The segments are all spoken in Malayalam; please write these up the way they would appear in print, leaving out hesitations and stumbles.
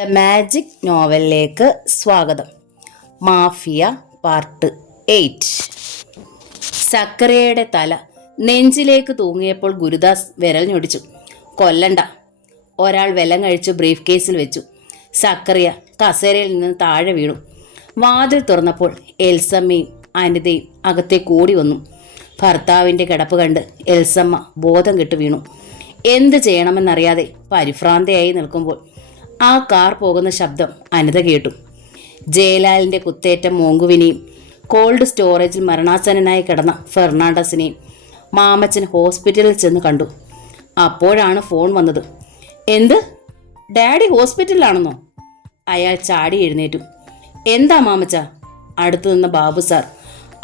ദ മാജിക് നോവലിലേക്ക് സ്വാഗതം. Mafia part 8. സക്കറിയയുടെ തല നെഞ്ചിലേക്ക് തൂങ്ങിയപ്പോൾ ഗുരുദാസ് വിരൽ ഞൊടിച്ചു. കൊല്ലണ്ട. ഒരാൾ വെല്ലം കഴിച്ചു ബ്രീഫ് കേസിൽ വെച്ചു. സക്കറിയ കസേരയിൽ നിന്ന് താഴെ വീണു. വാതിൽ തുറന്നപ്പോൾ എൽസമ്മയും അനിതയും അകത്തേക്ക് ഓടി വന്നു. ഭർത്താവിൻ്റെ കിടപ്പ് കണ്ട് എൽസമ്മ ബോധം കെട്ടു വീണു. എന്ത് ചെയ്യണമെന്നറിയാതെ പരിഭ്രാന്തയായി നിൽക്കുമ്പോൾ ആ കാർ പോകുന്ന ശബ്ദം അനിത കേട്ടു. ജയലാലിൻ്റെ കുത്തേറ്റ മോങ്കുവിനെയും കോൾഡ് സ്റ്റോറേജിൽ മരണാസന്നനായി കിടന്ന ഫെർണാണ്ടസിനെയും മാമച്ചൻ ഹോസ്പിറ്റലിൽ ചെന്ന് കണ്ടു. അപ്പോഴാണ് ഫോൺ വന്നത്. എന്ത്, ഡാഡി ഹോസ്പിറ്റലിലാണെന്നോ? അയാൾ ചാടി എഴുന്നേറ്റു. എന്താ മാമച്ച? അടുത്തു നിന്ന ബാബു സാർ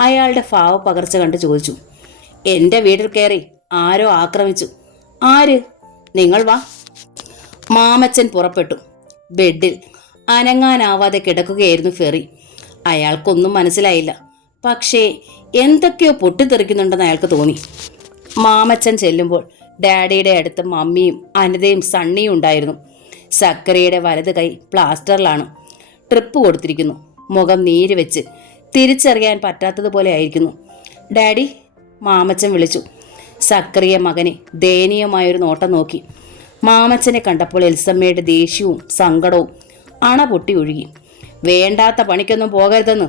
അയാളുടെ ഭാവപകർച്ച കണ്ട് ചോദിച്ചു. എൻ്റെ വീട്ടിൽ കയറി ആരോ ആക്രമിച്ചു. ആര്? നിങ്ങൾ വാ. മാമച്ചൻ പുറപ്പെട്ടു. ബെഡിൽ അനങ്ങാനാവാതെ കിടക്കുകയായിരുന്നു ഫെറി. അയാൾക്കൊന്നും മനസ്സിലായില്ല. പക്ഷേ എന്തൊക്കെയോ പൊട്ടിത്തെറിക്കുന്നുണ്ടെന്ന് അയാൾക്ക് തോന്നി. മാമച്ചൻ ചെല്ലുമ്പോൾ ഡാഡിയുടെ അടുത്ത് മമ്മിയും അനിതയും സണ്ണിയും ഉണ്ടായിരുന്നു. സക്കറിയുടെ വലത് കൈ പ്ലാസ്റ്ററിലാണ്. ട്രിപ്പ് കൊടുത്തിരിക്കുന്നു. മുഖം നീര് വെച്ച് തിരിച്ചറിയാൻ പറ്റാത്തതുപോലെ ആയിരിക്കുന്നു. ഡാഡി, മാമച്ചൻ വിളിച്ചു. സക്കറിയ മകനെ ദയനീയമായൊരു നോട്ടം നോക്കി. മാമച്ചനെ കണ്ടപ്പോൾ എൽസമ്മയുടെ ദേഷ്യവും സങ്കടവും അണ പൊട്ടി ഒഴുകി. വേണ്ടാത്ത പണിക്കൊന്നും പോകരുതെന്ന്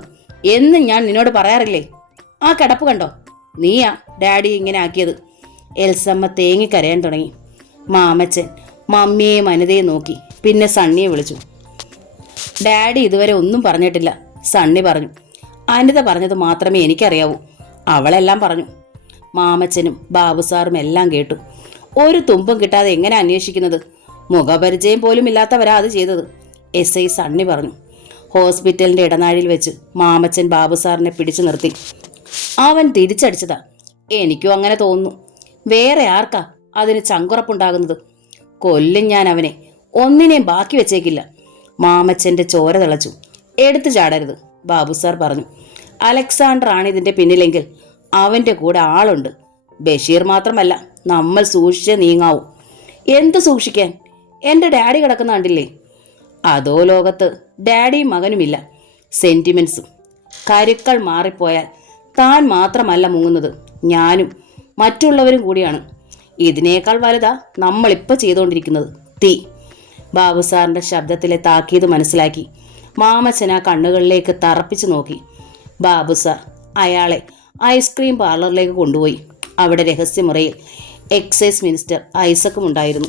എന്നും ഞാൻ നിന്നോട് പറയാറില്ലേ? ആ കിടപ്പ് കണ്ടോ? നീയാ ഡാഡി ഇങ്ങനെ ആക്കിയത്. എൽസമ്മ തേങ്ങിക്കരയാൻ തുടങ്ങി. മാമച്ചൻ മമ്മിയെയും അനിതയും നോക്കി. പിന്നെ സണ്ണിയെ വിളിച്ചു. ഡാഡി ഇതുവരെ ഒന്നും പറഞ്ഞിട്ടില്ല. സണ്ണി പറഞ്ഞു. അനിത പറഞ്ഞത് മാത്രമേ എനിക്കറിയാവൂ. അവളെല്ലാം പറഞ്ഞു. മാമച്ചനും ബാബുസാറും എല്ലാം കേട്ടു. ഒരു തുമ്പും കിട്ടാതെ എങ്ങനെ അന്വേഷിക്കുന്നത്? മുഖപരിചയം പോലും ഇല്ലാത്തവരാ അത് ചെയ്തത്. SI സണ്ണി പറഞ്ഞു. ഹോസ്പിറ്റലിൻ്റെ ഇടനാഴിയിൽ വെച്ച് മാമച്ചൻ ബാബുസാറിനെ പിടിച്ചു നിർത്തി. അവൻ തിരിച്ചടിച്ചതാ. എനിക്കും അങ്ങനെ തോന്നുന്നു. വേറെ ആർക്കാ അതിന് ചങ്കുറപ്പുണ്ടാകുന്നത്? കൊല്ലും ഞാൻ അവനെ. ഒന്നിനെയും ബാക്കി വെച്ചേക്കില്ല. മാമച്ചൻ്റെ ചോര തിളച്ചു. എടുത്തു ചാടരുത്, ബാബുസാർ പറഞ്ഞു. അലക്സാണ്ടർ ആണ് ഇതിൻ്റെ പിന്നിലെങ്കിൽ അവൻ്റെ കൂടെ ആളുണ്ട്. ബഷീർ മാത്രമല്ല, നമ്മൾ സൂക്ഷിച്ച് നീങ്ങാവൂ. എന്ത് സൂക്ഷിക്കാൻ? എൻ്റെ ഡാഡി കിടക്കുന്ന കണ്ടില്ലേ? അതോ ലോകത്ത് ഡാഡിയും മകനുമില്ല. സെൻറ്റിമെൻസും. കരുക്കൾ മാറിപ്പോയാൽ താൻ മാത്രമല്ല മുങ്ങുന്നത്, ഞാനും മറ്റുള്ളവരും കൂടിയാണ്. ഇതിനേക്കാൾ വലുതാ നമ്മളിപ്പോൾ ചെയ്തുകൊണ്ടിരിക്കുന്നത്. തീ. ബാബുസാറിൻ്റെ ശബ്ദത്തിലെ താക്കീത് മനസ്സിലാക്കി മാമച്ചൻ ആ കണ്ണുകളിലേക്ക് തറപ്പിച്ചു നോക്കി. ബാബുസാർ അയാളെ ഐസ്ക്രീം പാർലറിലേക്ക് കൊണ്ടുപോയി. അവിടെ രഹസ്യമുറിയിൽ എക്സൈസ് മിനിസ്റ്റർ ഐസക്കും ഉണ്ടായിരുന്നു.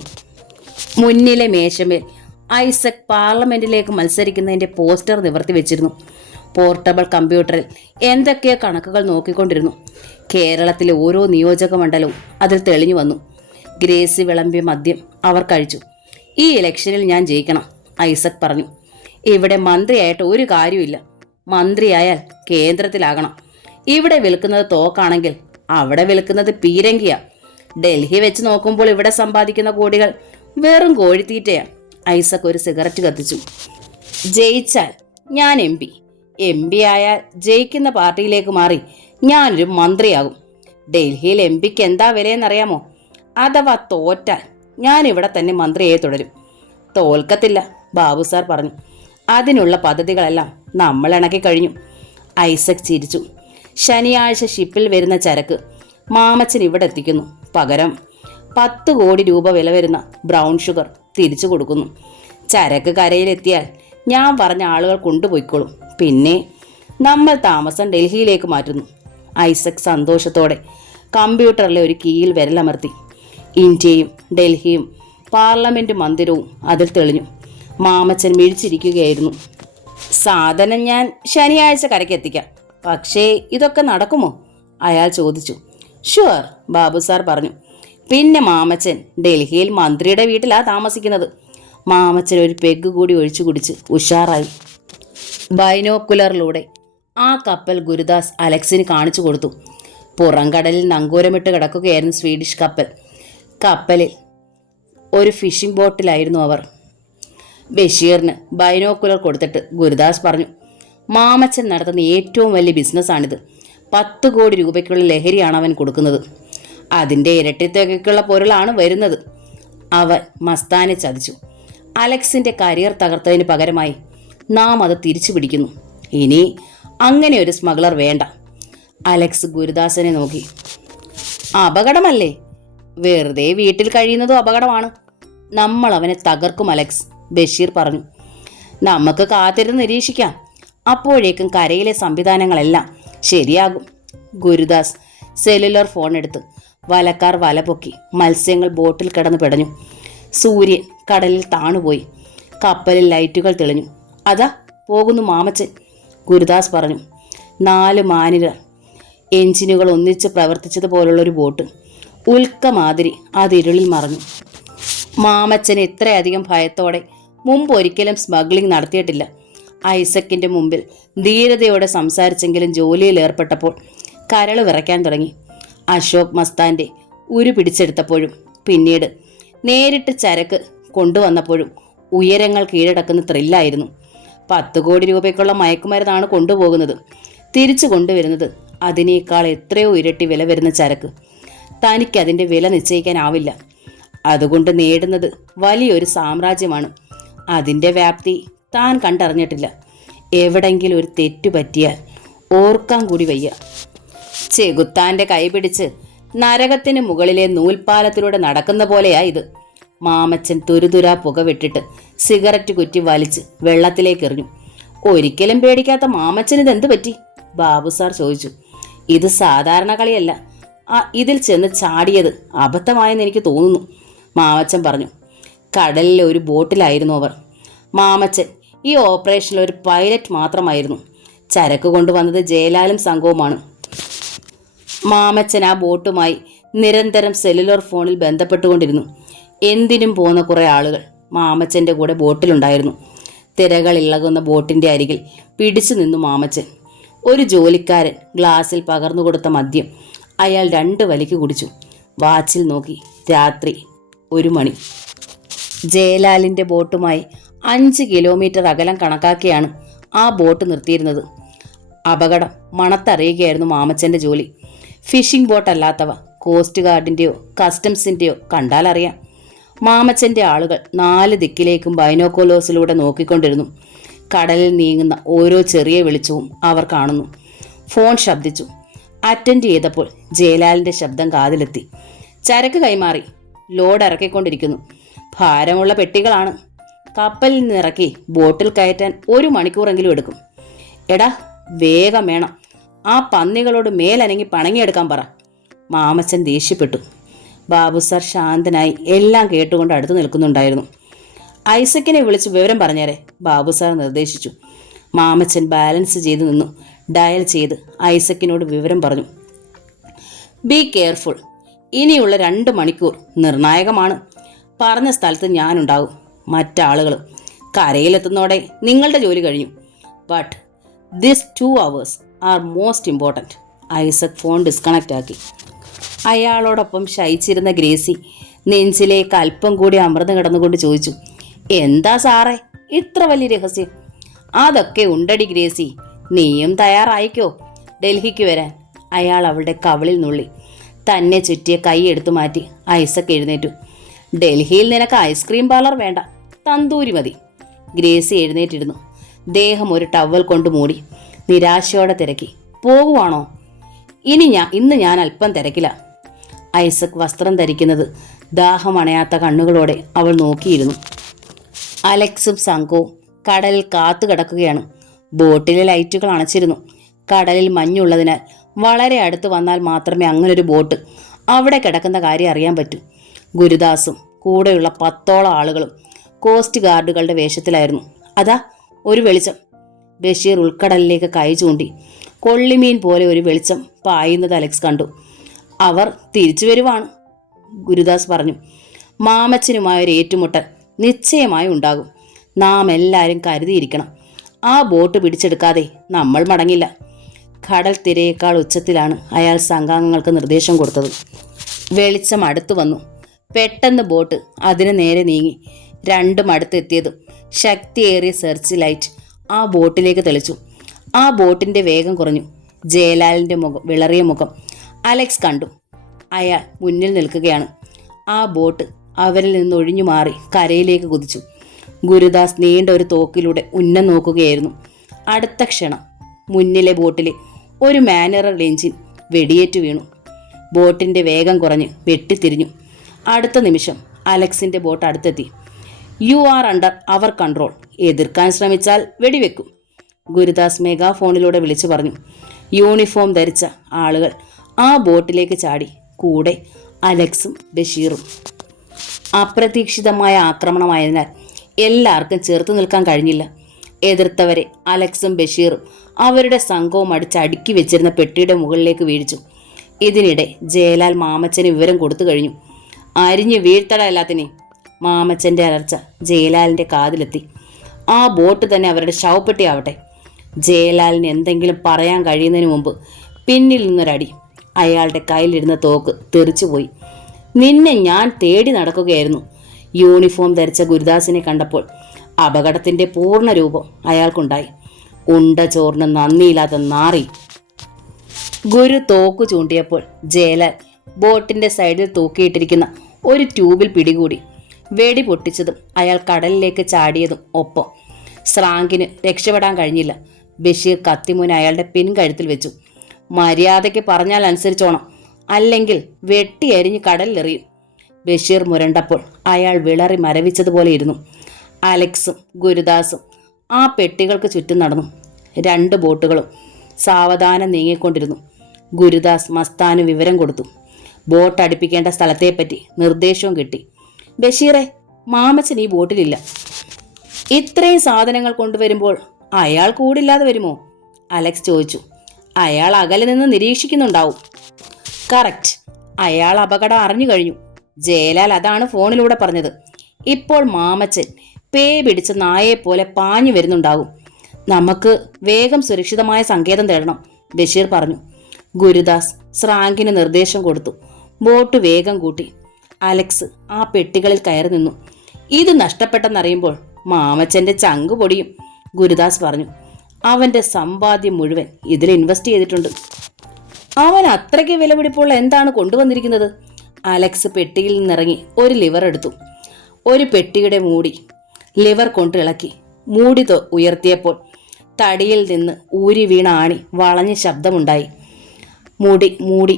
മുന്നിലെ മേശമേൽ ഐസക് പാർലമെന്റിലേക്ക് മത്സരിക്കുന്നതിൻ്റെ പോസ്റ്റർ നിവർത്തി വെച്ചിരുന്നു. പോർട്ടബിൾ കമ്പ്യൂട്ടറിൽ എന്തൊക്കെയോ കണക്കുകൾ നോക്കിക്കൊണ്ടിരുന്നു. കേരളത്തിലെ ഓരോ നിയോജക മണ്ഡലവും അതിൽ തെളിഞ്ഞു വന്നു. ഗ്രേസി വിളമ്പിയ മദ്യം അവർ കഴിച്ചു. ഈ ഇലക്ഷനിൽ ഞാൻ ജയിക്കണം, ഐസക് പറഞ്ഞു. ഇവിടെ മന്ത്രിയായിട്ട് ഒരു കാര്യമില്ല. മന്ത്രിയായാൽ കേന്ദ്രത്തിലാകണം. ഇവിടെ വിൽക്കുന്നത് തോക്കാണെങ്കിൽ അവിടെ വിൽക്കുന്നത് പീരങ്കിയാ. ഡൽഹി വെച്ച് നോക്കുമ്പോൾ ഇവിടെ സമ്പാദിക്കുന്ന കോടികൾ വെറും കോഴിത്തീറ്റയാ. ഐസക് ഒരു സിഗരറ്റ് കത്തിച്ചു. ജയിച്ചാൽ ഞാൻ MP ആയാൽ ജയിക്കുന്ന പാർട്ടിയിലേക്ക് മാറി ഞാനൊരു മന്ത്രിയാകും. ഡൽഹിയിൽ MPക്ക് എന്താ വിലയെന്നറിയാമോ? അഥവാ തോറ്റാൽ ഞാൻ ഇവിടെ തന്നെ മന്ത്രിയായി തുടരും. തോൽക്കത്തില്ല, ബാബുസാർ പറഞ്ഞു. അതിനുള്ള പദ്ധതികളെല്ലാം നമ്മൾ ഇണക്കി കഴിഞ്ഞു. ഐസക് ചിരിച്ചു. ശനിയാഴ്ച ഷിപ്പിൽ വരുന്ന ചരക്ക് മാമച്ചൻ ഇവിടെ എത്തിക്കുന്നു. പകരം 10 കോടി രൂപ വില വരുന്ന ബ്രൗൺ ഷുഗർ തിരിച്ചു കൊടുക്കുന്നു. ചരക്ക് കരയിലെത്തിയാൽ ഞാൻ പറഞ്ഞ ആളുകൾ കൊണ്ടുപോയിക്കോളും. പിന്നെ നമ്മൾ താമസം ഡൽഹിയിലേക്ക് മാറ്റുന്നു. ഐസക് സന്തോഷത്തോടെ കമ്പ്യൂട്ടറിലെ ഒരു കീയിൽ വിരലമർത്തി. ഇന്ത്യയും ഡൽഹിയും പാർലമെന്റ് മന്ദിരവും അതിൽ തെളിഞ്ഞു. മാമച്ചൻ മിഴിച്ചിരിക്കുകയായിരുന്നു. സാധനം ഞാൻ ശനിയാഴ്ച കരയ്ക്ക് എത്തിക്കാം. പക്ഷേ ഇതൊക്കെ നടക്കുമോ? അയാൾ ചോദിച്ചു. ഷുവർ, ബാബുസാർ പറഞ്ഞു. പിന്നെ മാമച്ചൻ ഡൽഹിയിൽ മന്ത്രിയുടെ വീട്ടിലാ താമസിക്കുന്നത്. മാമച്ചൻ ഒരു പെഗ് കൂടി ഒഴിച്ചു കുടിച്ച് ഉഷാറായി. ബൈനോക്കുലറിലൂടെ ആ കപ്പൽ ഗുരുദാസ് അലക്സിന് കാണിച്ചു കൊടുത്തു. പുറംകടലിൽ നങ്കൂരമിട്ട് കിടക്കുകയായിരുന്നു സ്വീഡിഷ് കപ്പൽ. കപ്പലിൽ ഒരു ഫിഷിംഗ് ബോട്ടിലായിരുന്നു അവർ. ബഷീറിന് ബൈനോക്കുലർ കൊടുത്തിട്ട് ഗുരുദാസ് പറഞ്ഞു, മാമച്ചൻ നടത്തുന്ന ഏറ്റവും വലിയ ബിസിനസ്സാണിത്. 10 കോടി രൂപയ്ക്കുള്ള ലഹരിയാണ് അവൻ കൊടുക്കുന്നത്. അതിൻ്റെ ഇരട്ടിത്തുകയ്ക്കുള്ള പൊരുളാണ് വരുന്നത്. അവൻ മസ്താനെ ചതിച്ചു. അലക്സിന്റെ കരിയർ തകർത്തതിന് പകരമായി നാം അത് തിരിച്ചു പിടിക്കുന്നു. ഇനി അങ്ങനെ ഒരു സ്മഗ്ലർ വേണ്ട. അലക്സ് ഗുരുദാസനെ നോക്കി. അപകടമല്ലേ? വെറുതെ വീട്ടിൽ കഴിയുന്നതും അപകടമാണ്. നമ്മൾ അവനെ തകർക്കും അലക്സ്, ബഷീർ പറഞ്ഞു. നമുക്ക് കാത്തിരുന്ന് നിരീക്ഷിക്കാം. അപ്പോഴേക്കും കരയിലെ സംവിധാനങ്ങളെല്ലാം ശരിയാകും. ഗുരുദാസ് സെല്ലുലാർ ഫോൺ എടുത്ത് വലക്കാർ വല പൊക്കി. മത്സ്യങ്ങൾ ബോട്ടിൽ കിടന്ന് പിടഞ്ഞു. സൂര്യൻ കടലിൽ താണുപോയി. കപ്പലിൽ ലൈറ്റുകൾ തെളിഞ്ഞു. അതാ പോകുന്നു മാമച്ചൻ, ഗുരുദാസ് പറഞ്ഞു. 4 മാനിരർ. എഞ്ചിനുകൾ ഒന്നിച്ച് പ്രവർത്തിച്ചതുപോലുള്ളൊരു ബോട്ട് ഉൽക്കമാതിരി അതിരുളിൽ മറഞ്ഞു. മാമച്ചൻ ഇത്രയധികം ഭയത്തോടെ മുമ്പ് ഒരിക്കലും സ്മഗ്ലിംഗ് നടത്തിയിട്ടില്ല. ഐസക്കിന്റെ മുമ്പിൽ ധീരതയോടെ സംസാരിച്ചെങ്കിലും ജോലിയിൽ ഏർപ്പെട്ടപ്പോൾ കരൾ വിറയ്ക്കാൻ തുടങ്ങി. അശോക് മസ്താന്റെ ഉരു പിടിച്ചെടുത്തപ്പോഴും പിന്നീട് നേരിട്ട് ചരക്ക് കൊണ്ടുവന്നപ്പോഴും ഉയരങ്ങൾ കീഴടക്കുന്ന ത്രില്ലായിരുന്നു. 10 കോടി രൂപയ്ക്കുള്ള മയക്കുമരുന്നാണ് കൊണ്ടുപോകുന്നത്. തിരിച്ചു കൊണ്ടുവരുന്നത് അതിനേക്കാൾ എത്രയോ ഇരട്ടി വില വരുന്ന ചരക്ക്. തനിക്ക് അതിൻ്റെ വില നിശ്ചയിക്കാനാവില്ല. അതുകൊണ്ട് നേടുന്നത് വലിയൊരു സാമ്രാജ്യമാണ്. അതിൻ്റെ വ്യാപ്തി താൻ കണ്ടറിഞ്ഞിട്ടില്ല. എവിടെങ്കിലും ഒരു തെറ്റു പറ്റിയാൽ ഓർക്കാൻ കൂടി വയ്യ. ചെകുത്താന്റെ കൈപിടിച്ച് നരകത്തിന് മുകളിലെ നൂൽപ്പാലത്തിലൂടെ നടക്കുന്ന പോലെയാ ഇത്. മാമച്ചൻ തുരുതുരാ പുക വിട്ടിട്ട് സിഗരറ്റ് കുറ്റി വലിച്ച് വെള്ളത്തിലേക്ക് എറിഞ്ഞു. ഒരിക്കലും പേടിക്കാത്ത മാമച്ചൻ ഇതെന്ത് പറ്റി? ബാബു സാർ ചോദിച്ചു. ഇത് സാധാരണ കളിയല്ല. ഇതിൽ ചെന്ന് ചാടിയത് അബദ്ധമായെന്ന് എനിക്ക് തോന്നുന്നു, മാമച്ചൻ പറഞ്ഞു. കടലിലെ ഒരു ബോട്ടിലായിരുന്നു അവർ. മാമച്ചൻ ഈ ഓപ്പറേഷനിൽ ഒരു പൈലറ്റ് മാത്രമായിരുന്നു. ചരക്ക് കൊണ്ടുവന്നത് ജയലാലും സംഘവുമാണ്. മാമച്ചൻ ആ ബോട്ടുമായി നിരന്തരം സെല്ലുലാർ ഫോണിൽ ബന്ധപ്പെട്ടുകൊണ്ടിരുന്നു. എന്തിനും പോകുന്ന കുറേ ആളുകൾ മാമച്ചൻ്റെ കൂടെ ബോട്ടിലുണ്ടായിരുന്നു. തിരകൾ ഇളകുന്ന ബോട്ടിൻ്റെ അരികിൽ പിടിച്ചു നിന്നു മാമച്ചൻ. ഒരു ജോലിക്കാരൻ ഗ്ലാസ്സിൽ പകർന്നു കൊടുത്ത മദ്യം അയാൾ 2 വലിക്ക് കുടിച്ചു. വാച്ചിൽ നോക്കി. രാത്രി 1 മണി. ജയലാലിൻ്റെ ബോട്ടുമായി 5 കിലോമീറ്റർ അകലം കണക്കാക്കിയാണ് ആ ബോട്ട് നിർത്തിയിരുന്നത്. അപകടം മണത്തറിയുകയായിരുന്നു മാമച്ചൻ്റെ ജോലി. Phishing ബോട്ടല്ലാത്തവ cost ഗാർഡിൻ്റെയോ കസ്റ്റംസിൻ്റെയോ കണ്ടാലറിയാം. മാമച്ചൻ്റെ ആളുകൾ 4 ദിക്കിലേക്കും ബൈനോക്കുലേഴ്സിലൂടെ നോക്കിക്കൊണ്ടിരുന്നു. കടലിൽ നീങ്ങുന്ന ഓരോ ചെറിയ വെളിച്ചവും അവർ കാണുന്നു. ഫോൺ ശബ്ദിച്ചു. അറ്റൻഡ് ചെയ്തപ്പോൾ ജയലാലിൻ്റെ ശബ്ദം കാതിലെത്തി. ചരക്ക് കൈമാറി. ലോഡ് ഇറക്കിക്കൊണ്ടിരിക്കുന്നു. ഭാരമുള്ള പെട്ടികളാണ്. കപ്പലിൽ നിന്ന് ഇറക്കി ബോട്ടിൽ കയറ്റാൻ 1 മണിക്കൂറെങ്കിലും എടുക്കും. എടാ വേഗം വേണം. ആ പന്നികളോട് മേലനങ്ങി പണങ്ങിയെടുക്കാൻ പറ, മാമച്ചൻ ദേഷ്യപ്പെട്ടു. ബാബു സാർ ശാന്തനായി എല്ലാം കേട്ടുകൊണ്ട് അടുത്ത് നിൽക്കുന്നുണ്ടായിരുന്നു. ഐസക്കിനെ വിളിച്ച് വിവരം പറഞ്ഞേരെ, ബാബു സാർ നിർദ്ദേശിച്ചു. മാമച്ചൻ ബാലൻസ് ചെയ്ത് നിന്നു. ഡയൽ ചെയ്ത് ഐസക്കിനോട് വിവരം പറഞ്ഞു. Be careful. ഇനിയുള്ള 2 മണിക്കൂർ നിർണായകമാണ്. പറഞ്ഞ സ്ഥലത്ത് ഞാനുണ്ടാകും, മറ്റാളുകളും. കരയിലെത്തുന്നതോടെ നിങ്ങളുടെ ജോലി കഴിഞ്ഞു. But this 2 hours are most important. Isaac phone disconnect ആക്കി. അയാളോടൊപ്പം ശയിച്ചിരുന്ന ഗ്രേസി നെഞ്ചിലേക്ക് അല്പം കൂടി അമർന്നു കിടന്നുകൊണ്ട് ചോദിച്ചു, എന്താ സാറേ ഇത്ര വലിയ രഹസ്യം? അതൊക്കെ ഉണ്ടടി ഗ്രേസി, നീയും തയ്യാറായിക്കോ ഡൽഹിക്ക് വരാൻ. അയാൾ അവളുടെ കവിളിൽ നുള്ളി. തന്നെ ചുറ്റിയ കൈ എടുത്തു മാറ്റി ഐസക് എഴുന്നേറ്റു. ഡൽഹിയിൽ നിനക്ക് ഐസ്ക്രീം പാർലർ വേണ്ട, തന്തൂരി മതി. ഗ്രേസി എഴുന്നേറ്റിരുന്നു. ദേഹം ഒരു ടവൽ കൊണ്ട് മൂടി. നിരാശയോടെ തിരക്കി. പോകുവാണോ? ഇന്ന് ഞാൻ അല്പം തിരക്കില്ല. ഐസക് വസ്ത്രം ധരിക്കുന്നത് ദാഹമണയാത്ത കണ്ണുകളോടെ അവൾ നോക്കിയിരുന്നു. അലക്സും സംഘവും കടലിൽ കാത്തു കിടക്കുകയാണ്. ബോട്ടിലെ ലൈറ്റുകൾ അണച്ചിരുന്നു. കടലിൽ മഞ്ഞുള്ളതിനാൽ വളരെ അടുത്ത് വന്നാൽ മാത്രമേ അങ്ങനൊരു ബോട്ട് അവിടെ കിടക്കുന്ന കാര്യം അറിയാൻ പറ്റൂ. ഗുരുദാസും കൂടെയുള്ള 10ഓളം ആളുകളും കോസ്റ്റ് ഗാർഡുകളുടെ വേഷത്തിലായിരുന്നു. അതാ ഒരു വെളിച്ചം. ബഷീർ ഉൾക്കടലിലേക്ക് കൈ ചൂണ്ടി. കൊള്ളിമീൻ പോലെ ഒരു വെളിച്ചം പായുന്നത് അലക്സ് കണ്ടു. അവർ തിരിച്ചു വരുവാണ്, ഗുരുദാസ് പറഞ്ഞു. മാമച്ചനുമായൊരു ഏറ്റുമുട്ടൽ നിശ്ചയമായി ഉണ്ടാകും. നാം എല്ലാവരും കരുതിയിരിക്കണം. ആ ബോട്ട് പിടിച്ചെടുക്കാതെ നമ്മൾ മടങ്ങില്ല. കടൽ തിരയേക്കാൾ ഉച്ചത്തിലാണ് അയാൾ സംഘാംഗങ്ങൾക്ക് നിർദ്ദേശം കൊടുത്തത്. വെളിച്ചം അടുത്തു വന്നു. പെട്ടെന്ന് ബോട്ട് അതിന് നേരെ നീങ്ങി. 2 അടുത്തെത്തിയതും ശക്തിയേറിയ സെർച്ച് ലൈറ്റ് ആ ബോട്ടിലേക്ക് തെളിച്ചു. ആ ബോട്ടിന്റെ വേഗം കുറഞ്ഞു. ജയലാലിന്റെ വിളറിയ മുഖം അലക്സ് കണ്ടു. അയാൾ മുന്നിൽ നിൽക്കുകയാണ്. ആ ബോട്ട് അവരിൽ നിന്ന് ഒഴിഞ്ഞു മാറി കരയിലേക്ക് കുതിച്ചു. ഗുരുദാസ് നീണ്ട ഒരു തോക്കിലൂടെ ഉന്നം നോക്കുകയായിരുന്നു. അടുത്ത ക്ഷണം മുന്നിലെ ബോട്ടിലെ ഒരു മാനറൽ എഞ്ചിൻ വെടിയേറ്റു വീണു. ബോട്ടിന്റെ വേഗം കുറഞ്ഞ് വെട്ടിത്തിരിഞ്ഞു. അടുത്ത നിമിഷം അലക്സിന്റെ ബോട്ട് അടുത്തെത്തി. You are under our control. എതിർക്കാൻ ശ്രമിച്ചാൽ വെടിവെക്കും, ഗുരുദാസ് മെഗാഫോണിലൂടെ വിളിച്ചു പറഞ്ഞു. യൂണിഫോം ധരിച്ച ആളുകൾ ആ ബോട്ടിലേക്ക് ചാടി, കൂടെ അലക്സും ബഷീറും. അപ്രതീക്ഷിതമായ ആക്രമണമായതിനാൽ എല്ലാവർക്കും ചേർത്ത് നിൽക്കാൻ കഴിഞ്ഞില്ല. എതിർത്തവരെ അലക്സും ബഷീറും അവരുടെ സംഘവും അടുക്കി വെച്ചിരുന്ന പെട്ടിയുടെ മുകളിലേക്ക് വീഴ്ച്ചു. ഇതിനിടെ ജയലാൽ മാമച്ചന് വിവരം കൊടുത്തു കഴിഞ്ഞു. അരിഞ്ഞു വീഴ്ത്തട എല്ലാത്തിനെയും. മാമച്ചന്റെ അലർച്ച ജയലാലിന്റെ കാതിലെത്തി. ആ ബോട്ട് തന്നെ അവരുടെ ശവപ്പെട്ടിയാവട്ടെ. ജയലാലിന് എന്തെങ്കിലും പറയാൻ കഴിയുന്നതിന് മുമ്പ് പിന്നിൽ നിന്നൊരടി. അയാളുടെ കയ്യിലിരുന്ന തോക്ക് തെറിച്ചുപോയി. നിന്നെ ഞാൻ തേടി നടക്കുകയായിരുന്നു. യൂണിഫോം ധരിച്ച ഗുരുദാസിനെ കണ്ടപ്പോൾ അപകടത്തിന്റെ പൂർണ്ണ രൂപം അയാൾക്കുണ്ടായി. ഉണ്ട ചോറിന് നന്ദിയില്ലാത്ത നാറി. ഗുരു തോക്കു ചൂണ്ടിയപ്പോൾ ജയലാൽ ബോട്ടിന്റെ സൈഡിൽ തൂക്കിയിട്ടിരിക്കുന്ന ഒരു ട്യൂബിൽ പിടികൂടി. വെടി പൊട്ടിച്ചതും അയാൾ കടലിലേക്ക് ചാടിയതും ഒപ്പം. സ്രാങ്കിന് രക്ഷപ്പെടാൻ കഴിഞ്ഞില്ല. ബഷീർ കത്തിമുന അയാളുടെ പിൻകഴുത്തിൽ വെച്ചു. മര്യാദയ്ക്ക് പറഞ്ഞാൽ അനുസരിച്ചോണം, അല്ലെങ്കിൽ വെട്ടിയരിഞ്ഞ് കടലിലെറിയും. ബഷീർ മുരണ്ടപ്പോൾ അയാൾ വിളറി മരവിച്ചതുപോലെ ഇരുന്നു. അലക്സും ഗുരുദാസും ആ പെട്ടികൾക്ക് ചുറ്റും നടന്നു. 2 ബോട്ടുകളും സാവധാനം നീങ്ങിക്കൊണ്ടിരുന്നു. ഗുരുദാസ് മസ്താന് വിവരം കൊടുത്തു. ബോട്ട് അടുപ്പിക്കേണ്ട സ്ഥലത്തെപ്പറ്റി നിർദ്ദേശവും കിട്ടി. ബഷീറെ, മാമച്ചൻ ഈ ബോട്ടിലില്ല. ഇത്രയും സാധനങ്ങൾ കൊണ്ടുവരുമ്പോൾ അയാൾ കൂടില്ലാതെ വരുമോ? അലക്സ് ചോദിച്ചു. അയാൾ അകലെ നിന്ന് നിരീക്ഷിക്കുന്നുണ്ടാവും. കറക്റ്റ്, അയാൾ അപകടം അറിഞ്ഞു കഴിഞ്ഞു. ജയലാൽ അതാണ് ഫോണിലൂടെ പറഞ്ഞത്. ഇപ്പോൾ മാമച്ചൻ പേ പിടിച്ച നായയെപ്പോലെ പാഞ്ഞു വരുന്നുണ്ടാകും. നമുക്ക് വേഗം സുരക്ഷിതമായ സങ്കേതം തേടണം, ബഷീർ പറഞ്ഞു. ഗുരുദാസ് സ്രാങ്കിന് നിർദ്ദേശം കൊടുത്തു. ബോട്ട് വേഗം കൂട്ടി. അലക്സ് ആ പെട്ടികളിൽ കയറി നിന്നു. ഇത് നഷ്ടപ്പെട്ടെന്നറിയുമ്പോൾ മാമച്ചന്റെ ചങ്ക് പൊടിയും, ഗുരുദാസ് പറഞ്ഞു. അവന്റെ സമ്പാദ്യം മുഴുവൻ ഇതിൽ ഇൻവെസ്റ്റ് ചെയ്തിട്ടുണ്ട്. അവൻ അത്രയ്ക്ക് വിലപിടിപ്പുള്ള എന്താണ് കൊണ്ടുവന്നിരിക്കുന്നത്? അലക്സ് പെട്ടിയിൽ നിന്നിറങ്ങി ഒരു ലിവർ എടുത്തു. ഒരു പെട്ടിയുടെ മൂടി ലിവർ കൊണ്ട് ഇളക്കി. മൂടി ഉയർത്തിയപ്പോൾ തടിയിൽ നിന്ന് ഊരി വീണ ആണി വളഞ്ഞ ശബ്ദമുണ്ടായി. മൂടി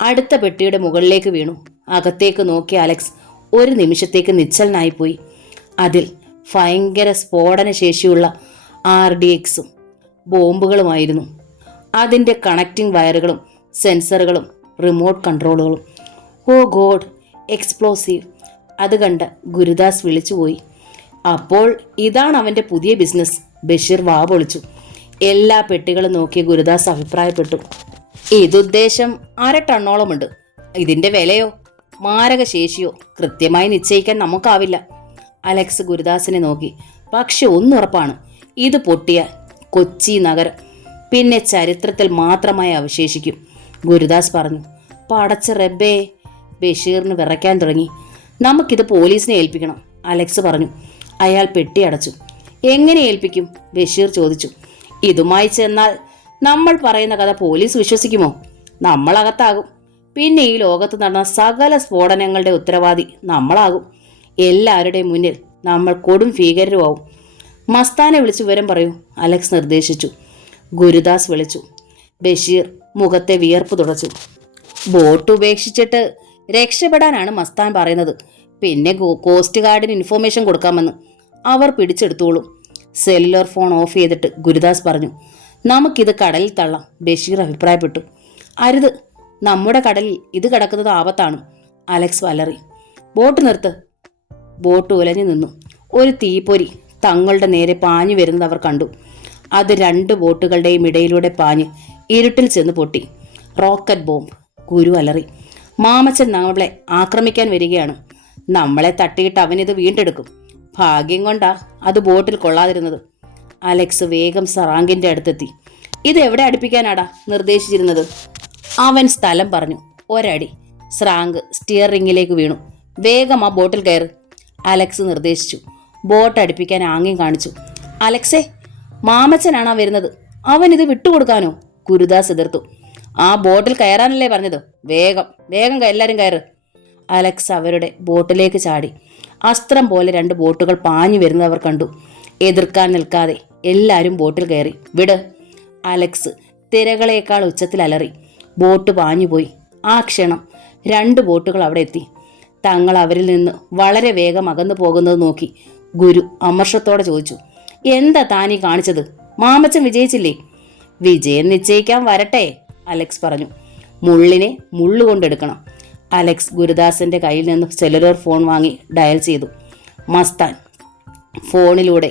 അടുത്ത പെട്ടിയുടെ മുകളിലേക്ക് വീണു. അകത്തേക്ക് നോക്കിയ അലക്സ് ഒരു നിമിഷത്തേക്ക് നിശ്ചലനായിപ്പോയി. അതിൽ ഭയങ്കര സ്ഫോടന ശേഷിയുള്ള RDXും ബോംബുകളുമായിരുന്നു. അതിൻ്റെ കണക്റ്റിംഗ് വയറുകളും സെൻസറുകളും റിമോട്ട് കൺട്രോളുകളും. ഓ ഗോഡ്, എക്സ്പ്ലോസീവ്! അത് കണ്ട ഗുരുദാസ് വിളിച്ചുപോയി. അപ്പോൾ ഇതാണ് അവൻ്റെ പുതിയ ബിസിനസ്, ബഷീർ വാ പൊളിച്ചു. എല്ലാ പെട്ടികളും നോക്കിയ ഗുരുദാസ് അഭിപ്രായപ്പെട്ടു. ഇതുദ്ദേശം 1/2 ടണ്ണോളമുണ്ട്. ഇതിൻ്റെ വിലയോ മാരകശേഷിയോ കൃത്യമായി നിശ്ചയിക്കാൻ നമുക്കാവില്ല. അലക്സ് ഗുരുദാസിനെ നോക്കി. പക്ഷെ ഒന്നുറപ്പാണ്, ഇത് പൊട്ടിയാൽ കൊച്ചി നഗരം പിന്നെ ചരിത്രത്തിൽ മാത്രമായി അവശേഷിക്കും, ഗുരുദാസ് പറഞ്ഞു. പടച്ച റബ്ബേ! ബഷീറിന് വിറയ്ക്കാൻ തുടങ്ങി. നമുക്കിത് പോലീസിനെ ഏൽപ്പിക്കണം, അലക്സ് പറഞ്ഞു. അയാൾ പെട്ടി അടച്ചു. എങ്ങനെ ഏൽപ്പിക്കും? ബഷീർ ചോദിച്ചു. ഇതുമായി ചെന്നാൽ നമ്മൾ പറയുന്ന കഥ പോലീസ് വിശ്വസിക്കുമോ? നമ്മളകത്താകും. പിന്നെ ഈ ലോകത്ത് നടന്ന സകല സ്ഫോടനങ്ങളുടെ ഉത്തരവാദി നമ്മളാകും. എല്ലാവരുടെയും മുന്നിൽ നമ്മൾ കൊടും ഭീകരരുമാവും. മസ്താനെ വിളിച്ച് വിവരം പറയൂ, അലക്സ് നിർദ്ദേശിച്ചു. ഗുരുദാസ് വിളിച്ചു. ബഷീർ മുഖത്തെ വിയർപ്പ് തുടച്ചു. ബോട്ട് ഉപേക്ഷിച്ചിട്ട് രക്ഷപ്പെടാനാണ് മസ്താൻ പറയുന്നത്. പിന്നെ കോസ്റ്റ് ഗാർഡിന് ഇൻഫോർമേഷൻ കൊടുക്കാമെന്ന്. അവർ പിടിച്ചെടുത്തോളും. സെല്ലുലർ ഫോൺ ഓഫ് ചെയ്തിട്ട് ഗുരുദാസ് പറഞ്ഞു. നമുക്കിത് കടലിൽ തള്ളാം, ബഷീർ അഭിപ്രായപ്പെട്ടു. അരുത്, നമ്മുടെ കടലിൽ ഇത് കിടക്കുന്നത് ആപത്താണ്, അലക്സ് വലറി. ബോട്ട് നിർത്ത്. ബോട്ട് ഉലഞ്ഞു നിന്നു. ഒരു തീപ്പൊരി തങ്ങളുടെ നേരെ പാഞ്ഞു വരുന്നത് അവർ കണ്ടു. അത് 2 ബോട്ടുകളുടെയും ഇടയിലൂടെ പാഞ്ഞ് ഇരുട്ടിൽ ചെന്ന് പൊട്ടി. റോക്കറ്റ് ബോംബ്, ഗുരു അലറി. മാമച്ചൻ നമ്മളെ ആക്രമിക്കാൻ വരികയാണ്. നമ്മളെ തട്ടിയിട്ട് അവനിത് വീണ്ടെടുക്കും. ഭാഗ്യം കൊണ്ടാ അത് ബോട്ടിൽ കൊള്ളാതിരുന്നത്. അലക്സ് വേഗം സറാങ്കിന്റെ അടുത്തെത്തി. ഇത് എവിടെ അടുപ്പിക്കാനാടാ നിർദ്ദേശിച്ചിരുന്നത്? അവൻ സ്ഥലം പറഞ്ഞു. ഒരടി. സ്രാങ്ക് സ്റ്റിയറിംഗിലേക്ക് വീണു. വേഗം ആ ബോട്ടിൽ കയറ്, അലക്സ് നിർദ്ദേശിച്ചു. ബോട്ട് അടുപ്പിക്കാൻ ആംഗ്യം കാണിച്ചു. അലക്സേ, മാമച്ചനാണാ വരുന്നത്. അവൻ ഇത് വിട്ടുകൊടുക്കാനോ? ഗുരുദാസ് എതിർത്തു. ആ ബോട്ടിൽ കയറാനല്ലേ പറഞ്ഞത്? വേഗം വേഗം എല്ലാവരും കയറ്. അലക്സ് അവരുടെ ബോട്ടിലേക്ക് ചാടി. അസ്ത്രം പോലെ 2 ബോട്ടുകൾ പാഞ്ഞു വരുന്നവർ കണ്ടു. എതിർക്കാൻ നിൽക്കാതെ എല്ലാവരും ബോട്ടിൽ കയറി. വിട്! അലക്സ് തിരകളേക്കാൾ ഉച്ചത്തിൽ അലറി. ബോട്ട് പാഞ്ഞുപോയി. ആ ക്ഷണം 2 ബോട്ടുകൾ അവിടെ എത്തി. തങ്ങൾ അവരിൽ നിന്ന് വളരെ വേഗം അകന്നു പോകുന്നത് നോക്കി ഗുരു അമർഷത്തോടെ ചോദിച്ചു, എന്താ താനീ കാണിച്ചത്? മാമച്ചൻ വിജയിച്ചില്ലേ? വിജയം നിശ്ചയിക്കാൻ വരട്ടെ, അലക്സ് പറഞ്ഞു. മുള്ളിനെ മുള്ളുകൊണ്ടെടുക്കണം. അലക്സ് ഗുരുദാസന്റെ കയ്യിൽ നിന്ന് സെല്ലുലാർ ഫോൺ വാങ്ങി ഡയൽ ചെയ്തു. മസ്താൻ. ഫോണിലൂടെ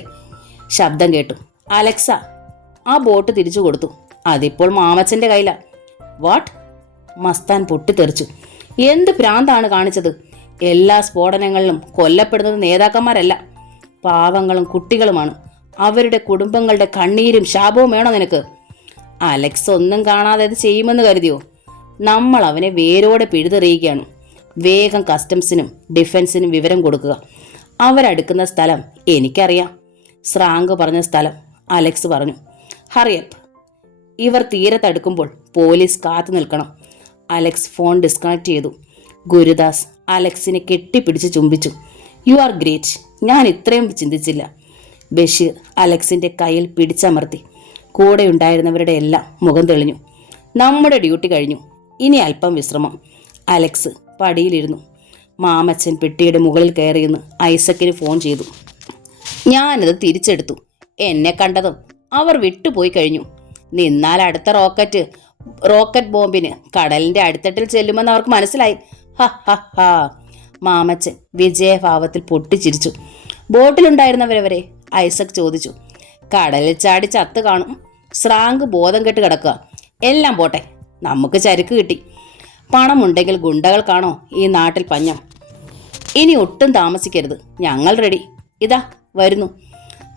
ശബ്ദം കേട്ടു. അലക്സ. ആ ബോട്ട് തിരിച്ചു കൊടുത്തു. അതിപ്പോൾ മാമച്ചന്റെ കയ്യിലാ. വാട്ട്? മസ്താൻ പൊട്ടിത്തെറിച്ചു. എന്ത് ഭ്രാന്താണ് കാണിച്ചത്? എല്ലാ സ്ഫോടനങ്ങളിലും കൊല്ലപ്പെടുന്നത് നേതാക്കന്മാരല്ല, പാവങ്ങളും കുട്ടികളുമാണ്. അവരുടെ കുടുംബങ്ങളുടെ കണ്ണീരും ശാപവും വേണോ നിനക്ക്? അലക്സ് ഒന്നും കാണാതെ ഇത് ചെയ്യുമെന്ന് കരുതിയോ? നമ്മൾ അവനെ വേരോടെ പിഴുതെറിയുകയാണ്. വേഗം കസ്റ്റംസിനും ഡിഫൻസിനും വിവരം കൊടുക്കുക. അവരടുക്കുന്ന സ്ഥലം എനിക്കറിയാം. ശ്രാങ്ക് പറഞ്ഞ സ്ഥലം അലക്സ് പറഞ്ഞു. ഹറിയപ്പ്. ഇവർ തീരത്തടുക്കുമ്പോൾ പോലീസ് കാത്തു നിൽക്കണം. അലക്സ് ഫോൺ ഡിസ്കണക്ട് ചെയ്തു. ഗുരുദാസ് അലക്സിനെ കെട്ടിപ്പിടിച്ച് ചുംബിച്ചു. You are great. ഞാൻ ഇത്രയും ചിന്തിച്ചില്ല. ബഷീർ അലക്സിന്റെ കയ്യിൽ പിടിച്ചമർത്തി. കൂടെ ഉണ്ടായിരുന്നവരുടെ എല്ലാം മുഖം തെളിഞ്ഞു. നമ്മുടെ ഡ്യൂട്ടി കഴിഞ്ഞു. ഇനി അല്പം വിശ്രമം. അലക്സ് പടിയിലിരുന്നു. മാമച്ചൻ പെട്ടിയുടെ മുകളിൽ കയറിയെന്ന് ഐസക്കിന് ഫോൺ ചെയ്തു. ഞാനത് തിരിച്ചെടുത്തു. എന്നെ കണ്ടതും അവർ വിട്ടുപോയി കഴിഞ്ഞു. നിന്നാൽ അടുത്ത റോക്കറ്റ് ബോംബിന് കടലിന്റെ അടിത്തട്ടിൽ ചെല്ലുമെന്ന് അവർക്ക് മനസ്സിലായി. ഹ ഹ ഹ. മാമച്ചൻ വിജയഭാവത്തിൽ പൊട്ടിച്ചിരിച്ചു. ബോട്ടിലുണ്ടായിരുന്നവരെ ഐസക് ചോദിച്ചു. കടലിൽ ചാടി ചത്ത് കാണും. ശ്രാങ്ക് ബോധം കെട്ട് കിടക്കുക. എല്ലാം പോട്ടെ, നമുക്ക് ചരക്ക് കിട്ടി. പണമുണ്ടെങ്കിൽ ഗുണ്ടകൾക്കാണോ ഈ നാട്ടിൽ പഞ്ഞം? ഇനി ഒട്ടും താമസിക്കരുത്. ഞങ്ങൾ റെഡി. ഇതാ വരുന്നു.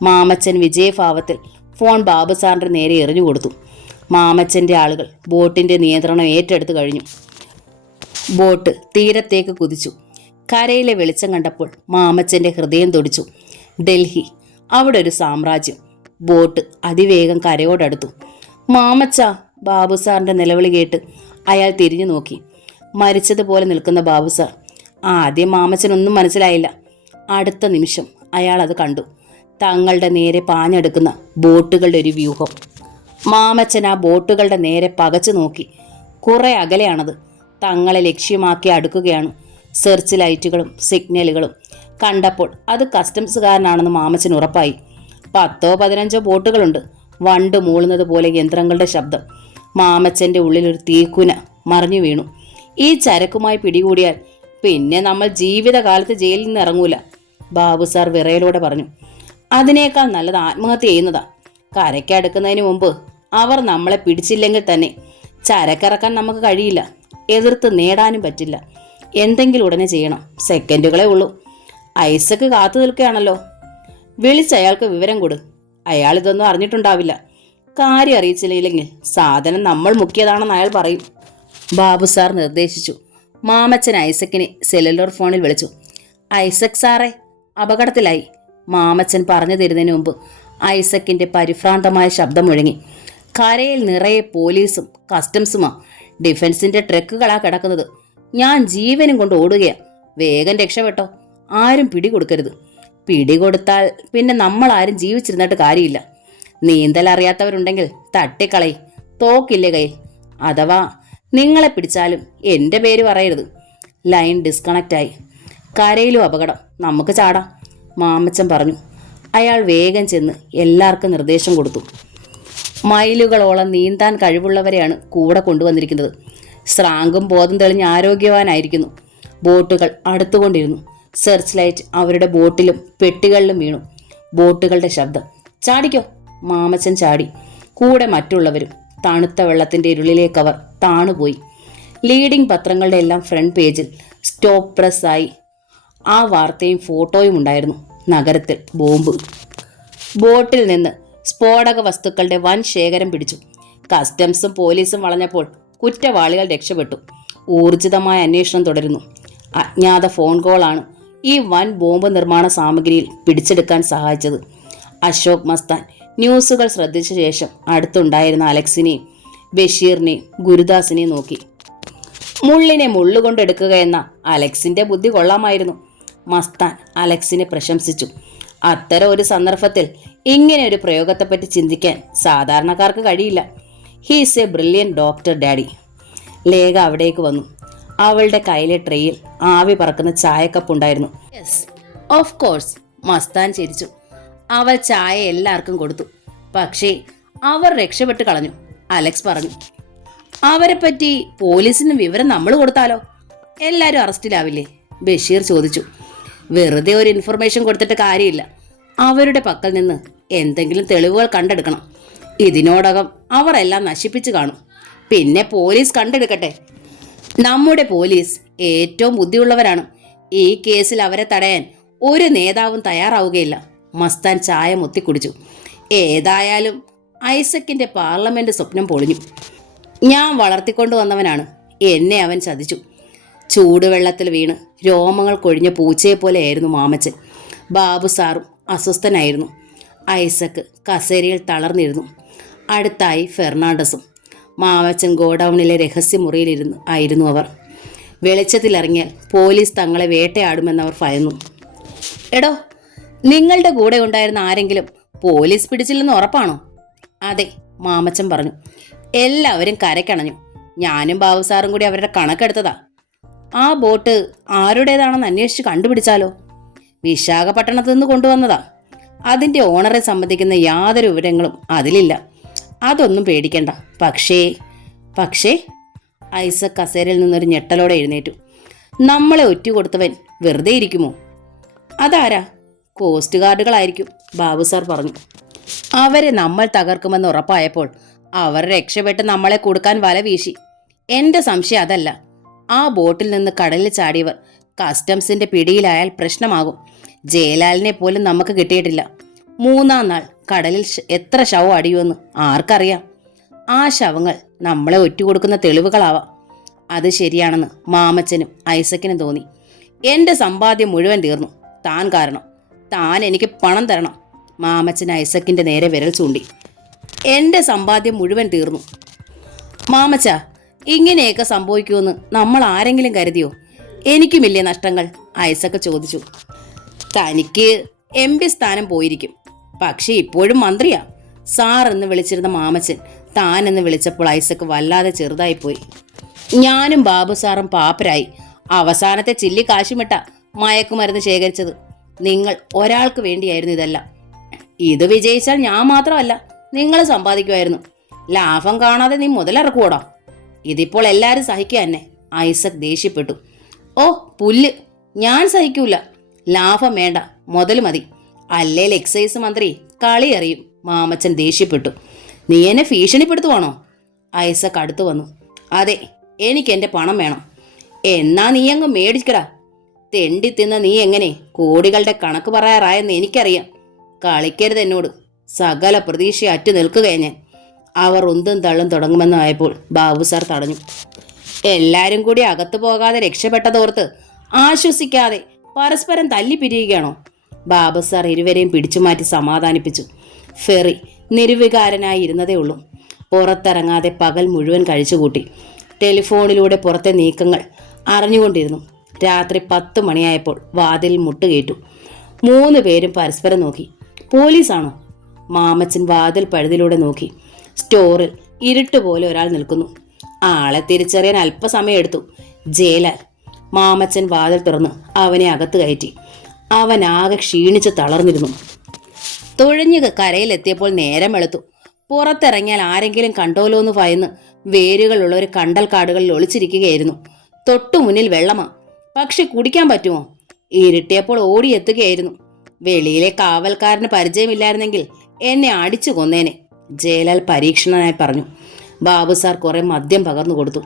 മാമച്ചൻ വിജയഭാവത്തിൽ ഫോൺ ബാബു സാറിന്റെ നേരെ എറിഞ്ഞു കൊടുത്തു. മാമച്ചന്റെ ആളുകൾ ബോട്ടിന്റെ നിയന്ത്രണം ഏറ്റെടുത്തു കഴിഞ്ഞു. ബോട്ട് തീരത്തേക്ക് കുതിച്ചു. കരയിലെ വെളിച്ചം കണ്ടപ്പോൾ മാമച്ചന്റെ ഹൃദയം തുടിച്ചു. ഡൽഹി, അവിടെ ഒരു സാമ്രാജ്യം. ബോട്ട് അതിവേഗം കരയോടടുത്തു. മാമച്ച! ബാബു സാറിന്റെ നിലവിളി കേട്ട് അയാൾ തിരിഞ്ഞു നോക്കി. മരിച്ചതുപോലെ നിൽക്കുന്ന ബാബു സാർ. ആദ്യം മാമച്ചനൊന്നും മനസ്സിലായില്ല. അടുത്ത നിമിഷം അയാൾ അത് കണ്ടു. തങ്ങളുടെ നേരെ പാഞ്ഞെടുക്കുന്ന ബോട്ടുകളുടെ ഒരു വ്യൂഹം. മാമച്ചൻ ആ ബോട്ടുകളുടെ നേരെ പകച്ചു നോക്കി. കുറെ അകലെയാണത്. തങ്ങളെ ലക്ഷ്യമാക്കി അടുക്കുകയാണ്. സെർച്ച് ലൈറ്റുകളും സിഗ്നലുകളും കണ്ടപ്പോൾ അത് കസ്റ്റംസുകാരനാണെന്ന് മാമച്ചൻ ഉറപ്പായി. 10-15 ബോട്ടുകളുണ്ട്. വണ്ട് മൂളുന്നത് പോലെ യന്ത്രങ്ങളുടെ ശബ്ദം. മാമച്ചന്റെ ഉള്ളിലൊരു തീക്കുന മറിഞ്ഞു വീണു. ഈ ചരക്കുമായി പിടികൂടിയാൽ പിന്നെ നമ്മൾ ജീവിതകാലത്ത് ജയിലിൽ നിന്ന് ഇറങ്ങൂല, ബാബു സാർ വിറയലോടെ പറഞ്ഞു. അതിനേക്കാൾ നല്ലത് ആത്മഹത്യ ചെയ്യുന്നതാ. കരയ്ക്കടുക്കുന്നതിന് മുമ്പ് അവർ നമ്മളെ പിടിച്ചില്ലെങ്കിൽ തന്നെ ചരക്കിറക്കാൻ നമുക്ക് കഴിയില്ല. എതിർത്ത് നേടാനും പറ്റില്ല. എന്തെങ്കിലും ഉടനെ ചെയ്യണം. സെക്കൻഡുകളേ ഉള്ളൂ. ഐസക്ക് കാത്തു നിൽക്കുകയാണല്ലോ. വിളിച്ചയാൾക്ക് വിവരം കൊടു. അയാൾ ഇതൊന്നും അറിഞ്ഞിട്ടുണ്ടാവില്ല. കാര്യം അറിയിച്ചില്ലെങ്കിൽ സാധനം നമ്മൾ മുക്കിയതാണെന്ന് അയാൾ പറയും, ബാബു സാർ നിർദ്ദേശിച്ചു. മാമച്ചൻ ഐസക്കിനെ സെല്ലുലാർ ഫോണിൽ വിളിച്ചു. ഐസക് സാറേ, അപകടത്തിലായി. മാമച്ചൻ പറഞ്ഞു തരുന്നതിന് മുമ്പ് ഐസക്കിന്റെ പരിഭ്രാന്തമായ ശബ്ദം മുഴങ്ങി. കരയിൽ നിറയെ പോലീസും കസ്റ്റംസുമാ. ഡിഫൻസിന്റെ ട്രക്കുകളാ കിടക്കുന്നത്. ഞാൻ ജീവനും കൊണ്ട് ഓടുകയാ. വേഗം രക്ഷപ്പെട്ടോ. ആരും പിടികൊടുക്കരുത്. പിടികൊടുത്താൽ പിന്നെ നമ്മൾ ആരും ജീവിച്ചിരുന്നിട്ട് കാര്യമില്ല. നീന്തൽ അറിയാത്തവരുണ്ടെങ്കിൽ തട്ടിക്കളയി. തോക്കില്ലേ കയ്യിൽ. അഥവാ നിങ്ങളെ പിടിച്ചാലും എൻ്റെ പേര് പറയരുത്. ലൈൻ ഡിസ്കണക്റ്റായി. കരയിലും അപകടം. നമുക്ക് ചാടാം, മാമച്ചൻ പറഞ്ഞു. അയാൾ വേഗം ചെന്ന് എല്ലാവർക്കും നിർദ്ദേശം കൊടുത്തു. മൈലുകളോളം നീന്താൻ കഴിവുള്ളവരെയാണ് കൂടെ കൊണ്ടുവന്നിരിക്കുന്നത്. ശ്രാങ്കും ബോധം തെളിഞ്ഞ് ആരോഗ്യവാനായിരിക്കുന്നു. ബോട്ടുകൾ അടുത്തുകൊണ്ടിരുന്നു. സെർച്ച് ലൈറ്റ് അവരുടെ ബോട്ടിലും പെട്ടികളിലും വീണു. ബോട്ടുകളുടെ ശബ്ദം. ചാടിക്കോ! മാമച്ചൻ ചാടി. കൂടെ മറ്റുള്ളവരും. തണുത്ത വെള്ളത്തിന്റെ ഇരുളിലേക്ക് അവർ താണുപോയി. ലീഡിംഗ് പത്രങ്ങളുടെ എല്ലാം ഫ്രണ്ട് പേജിൽ സ്റ്റോപ്പ് പ്രസ് ആയി ആ വാർത്തയും ഫോട്ടോയും ഉണ്ടായിരുന്നു. നഗരത്തിൽ ബോംബ്. ബോട്ടിൽ നിന്ന് സ്ഫോടക വസ്തുക്കളുടെ വൻ ശേഖരം പിടിച്ചു. കസ്റ്റംസും പോലീസും വളഞ്ഞപ്പോൾ കുറ്റവാളികൾ രക്ഷപ്പെട്ടു. ഊർജിതമായ അന്വേഷണം തുടരുന്നു. അജ്ഞാത ഫോൺ കോളാണ് ഈ വൻ ബോംബ് നിർമ്മാണ സാമഗ്രിയിൽ പിടിച്ചെടുക്കാൻ സഹായിച്ചത്. അശോക് മസ്താൻ ന്യൂസുകൾ ശ്രദ്ധിച്ച ശേഷം അടുത്തുണ്ടായിരുന്ന അലക്സിനെയും ബഷീറിനെയും ഗുരുദാസിനെയും നോക്കി. മുള്ളിനെ മുള്ളുകൊണ്ടെടുക്കുക എന്ന അലക്സിന്റെ ബുദ്ധി കൊള്ളാമായിരുന്നു. മസ്താൻ അലക്സിനെ പ്രശംസിച്ചു. അത്തരം ഒരു സന്ദർഭത്തിൽ ഇങ്ങനെ ഒരു പ്രയോഗത്തെപ്പറ്റി ചിന്തിക്കാൻ സാധാരണക്കാർക്ക് കഴിയില്ല. He's A brilliant doctor daddy. Lekha അവിടേക്ക് വന്നു. അവളുടെ കയ്യിലെ ട്രേയിൽ ആവി പറക്കുന്ന ചായക്കപ്പ് ഉണ്ടായിരുന്നു. യെസ് ഓഫ് കോഴ്സ്, മസ്താൻ ചിരിച്ചു. അവൾ ചായ എല്ലാവർക്കും കൊടുത്തു. പക്ഷേ അവർ രക്ഷപ്പെട്ട് കളഞ്ഞു. അലക്സ് പറഞ്ഞു. അവരെ പറ്റി പോലീസിന് വിവരം നമ്മൾ കൊടുത്താലോ? എല്ലാവരും അറസ്റ്റിലാവില്ലേ? ബഷീർ ചോദിച്ചു. വെറുതെ ഒരു ഇൻഫർമേഷൻ കൊടുത്തിട്ട് കാര്യമില്ല. അവരുടെ പക്കൽ നിന്ന് എന്തെങ്കിലും തെളിവുകൾ കണ്ടെടുക്കണം. ഇതിനോടകം അവർ എല്ലാം നശിപ്പിച്ചു കാണും. പിന്നെ പോലീസ് കണ്ടെടുക്കട്ടെ. നമ്മുടെ പോലീസ് ഏറ്റവും ബുദ്ധിയുള്ളവരാണ്. ഈ കേസിൽ അവരെ തടയാൻ ഒരു നേതാവും തയ്യാറാവുകയില്ല. മസ്താൻ ചായ മുത്തിക്കുടിച്ചു. ഏതായാലും ഐസക്കിന്റെ പാർലമെന്റ് സ്വപ്നം പൊളിഞ്ഞു. ഞാൻ വളർത്തിക്കൊണ്ടുവന്നവനാണ്. എന്നെ അവൻ ചതിച്ചു. ചൂടുവെള്ളത്തിൽ വീണ് രോമങ്ങൾ കൊഴിഞ്ഞ പൂച്ചയെപ്പോലെയായിരുന്നു മാമച്ചൻ. ബാബു സാറും അസ്വസ്ഥനായിരുന്നു. ഐസക്ക് കസേരയിൽ തളർന്നിരുന്നു. അടുത്തായി ഫെർണാണ്ടസും. മാമച്ചൻ ഗോഡൌണിലെ രഹസ്യമുറിയിലിരുന്ന് ആയിരുന്നു അവർ. വെളിച്ചത്തിലിറങ്ങിയാൽ പോലീസ് തങ്ങളെ വേട്ടയാടുമെന്നവർ ഭയന്നു. എടോ, നിങ്ങളുടെ കൂടെ ഉണ്ടായിരുന്ന ആരെങ്കിലും പോലീസ് പിടിച്ചില്ലെന്ന് ഉറപ്പാണോ? അതെ, മാമച്ചൻ പറഞ്ഞു. എല്ലാവരും കരക്കണഞ്ഞു. ഞാനും ബാബു സാറും കൂടി അവരുടെ കണക്കെടുത്തതാ. ആ ബോട്ട് ആരുടേതാണെന്ന് അന്വേഷിച്ച് കണ്ടുപിടിച്ചാലോ? വിശാഖപട്ടണത്തു നിന്ന് കൊണ്ടുവന്നതാ. അതിൻ്റെ ഓണറെ സംബന്ധിക്കുന്ന യാതൊരു വിവരങ്ങളും അതിലില്ല. അതൊന്നും പേടിക്കണ്ട. പക്ഷേ ഐസക് കസേരയിൽ നിന്നൊരു ഞെട്ടലോടെ എഴുന്നേറ്റു. നമ്മളെ ഒറ്റുകൊടുത്തവൻ വെറുതെ ഇരിക്കുമോ? അതാരാ? കോസ്റ്റ് ഗാർഡുകളായിരിക്കും, ബാബു സാർ പറഞ്ഞു. അവരെ നമ്മൾ തകർക്കുമെന്ന് ഉറപ്പായപ്പോൾ അവർ രക്ഷപ്പെട്ട് നമ്മളെ കൊടുക്കാൻ വല വീശി. എന്റെ സംശയം അതല്ല. ആ ബോട്ടിൽ നിന്ന് കടലിൽ ചാടിയവർ കസ്റ്റംസിന്റെ പിടിയിലായാൽ പ്രശ്നമാകും. ജയലാലിനെ പോലും നമുക്ക് കിട്ടിയിട്ടില്ല. 3-ാം നാൾ കടലിൽ എത്ര ശവം അടിയുമെന്ന് ആർക്കറിയാം? ആ ശവങ്ങൾ നമ്മളെ ഒറ്റുകൊടുക്കുന്ന തെളിവുകളാവാം. അത് ശരിയാണെന്ന് മാമച്ചനും ഐസക്കിനും തോന്നി. എന്റെ സമ്പാദ്യം മുഴുവൻ തീർന്നു, താൻ കാരണം. താൻ എനിക്ക് പണം തരണം. മാമച്ചൻ ഐസക്കിന്റെ നേരെ വിരൽ ചൂണ്ടി. എന്റെ സമ്പാദ്യം മുഴുവൻ തീർന്നു. മാമച്ച, ഇങ്ങനെയൊക്കെ സംഭവിക്കുമെന്ന് നമ്മൾ ആരെങ്കിലും കരുതിയോ? എനിക്കുമില്ലേ നഷ്ടങ്ങൾ? ഐസക്ക് ചോദിച്ചു. തനിക്ക് MP സ്ഥാനം പോയിരിക്കും, പക്ഷെ ഇപ്പോഴും മന്ത്രിയാ. സാർ എന്ന് വിളിച്ചിരുന്ന മാമച്ചൻ താൻ എന്ന് വിളിച്ചപ്പോൾ ഐസക്ക് വല്ലാതെ ചെറുതായിപ്പോയി. ഞാനും ബാബു സാറും പാപ്പരായി. അവസാനത്തെ ചില്ലി കാശുമിട്ട മയക്കുമരുന്ന് ശേഖരിച്ചത്. നിങ്ങൾ ഒരാൾക്ക് വേണ്ടിയായിരുന്നു ഇതെല്ലാം. ഇത് വിജയിച്ചാൽ ഞാൻ മാത്രമല്ല, നിങ്ങൾ സമ്പാദിക്കുമായിരുന്നു. ലാഭം കാണാതെ നീ മുതലിറക്കുവോടാ. ഇതിപ്പോൾ എല്ലാവരും സഹിക്കുക തന്നെ. ഐസക് ദേഷ്യപ്പെട്ടു. ഓ പുല്ല്, ഞാൻ സഹിക്കൂല. ലാഭം വേണ്ട, മുതൽ മതി. അല്ലേൽ എക്സൈസ് മന്ത്രി കളി അറിയും. മാമച്ചൻ ദേഷ്യപ്പെട്ടു. നീ എന്നെ ഭീഷണിപ്പെടുത്തുവാണോ? ഐസക് അടുത്തു വന്നു. അതെ, എനിക്ക് എൻ്റെ പണം വേണം. എന്നാ നീ അങ്ങ് മേടിക്കടാ. തെണ്ടി തിന്ന നീ എങ്ങനെ കോടികളുടെ കണക്ക് പറയാറായെന്ന് എനിക്കറിയാം. കളിക്കരുത് എന്നോട്. സകല പ്രതീക്ഷ അറ്റു നിൽക്കുകയാ ഞാൻ. അവർ ഉന്തും തള്ളും തുടങ്ങുമെന്നായപ്പോൾ ബാബു സാർ തടഞ്ഞു. എല്ലാരും കൂടി അകത്തു പോകാതെ രക്ഷപ്പെട്ടതോർത്ത് ആശ്വസിക്കാതെ പരസ്പരം തല്ലിപ്പിരിയുകയാണോ? ബാബു സാർ ഇരുവരെയും പിടിച്ചുമാറ്റി സമാധാനിപ്പിച്ചു. ഫെറി നിർവികാരനായി ഇരുന്നതേ ഉള്ളൂ. പുറത്തിറങ്ങാതെ പകൽ മുഴുവൻ കഴിച്ചുകൂട്ടി. ടെലിഫോണിലൂടെ പുറത്തെ നീക്കങ്ങൾ അറിഞ്ഞുകൊണ്ടിരുന്നു. രാത്രി 10 മണിയായപ്പോൾ വാതിൽ മുട്ടുകേറ്റു. 3 പേരും പരസ്പരം നോക്കി. പോലീസാണോ? മാമച്ചൻ വാതിൽ പഴുതിലൂടെ നോക്കി. സ്റ്റോറിൽ ഇരുട്ടുപോലെ ഒരാൾ നിൽക്കുന്നു. ആളെ തിരിച്ചറിയാൻ അല്പസമയം എടുത്തു. ജയലാൽ. മാമച്ചൻ വാതിൽ തുറന്ന് അവനെ അകത്ത് കയറ്റി. അവൻ ആകെ ക്ഷീണിച്ച് തളർന്നിരുന്നു. തുഴഞ്ഞ് കരയിലെത്തിയപ്പോൾ നേരം വെളുത്തു. പുറത്തിറങ്ങിയാൽ ആരെങ്കിലും കണ്ടോലോ എന്ന് ഭയന്ന് വേരുകളുള്ള ഒരു കണ്ടൽ കാടുകളിൽ ഒളിച്ചിരിക്കുകയായിരുന്നു. തൊട്ടു മുന്നിൽ വെള്ളമാ, പക്ഷെ കുടിക്കാൻ പറ്റുമോ? ഇരുട്ടിയപ്പോൾ ഓടിയെത്തുകയായിരുന്നു. വെളിയിലെ കാവൽക്കാരന് പരിചയമില്ലായിരുന്നെങ്കിൽ എന്നെ അടിച്ചു കൊന്നേനെ, ജയലാൽ പരീക്ഷണനായി പറഞ്ഞു. ബാബു സാർ കുറെ മദ്യം പകർന്നു കൊടുത്തു.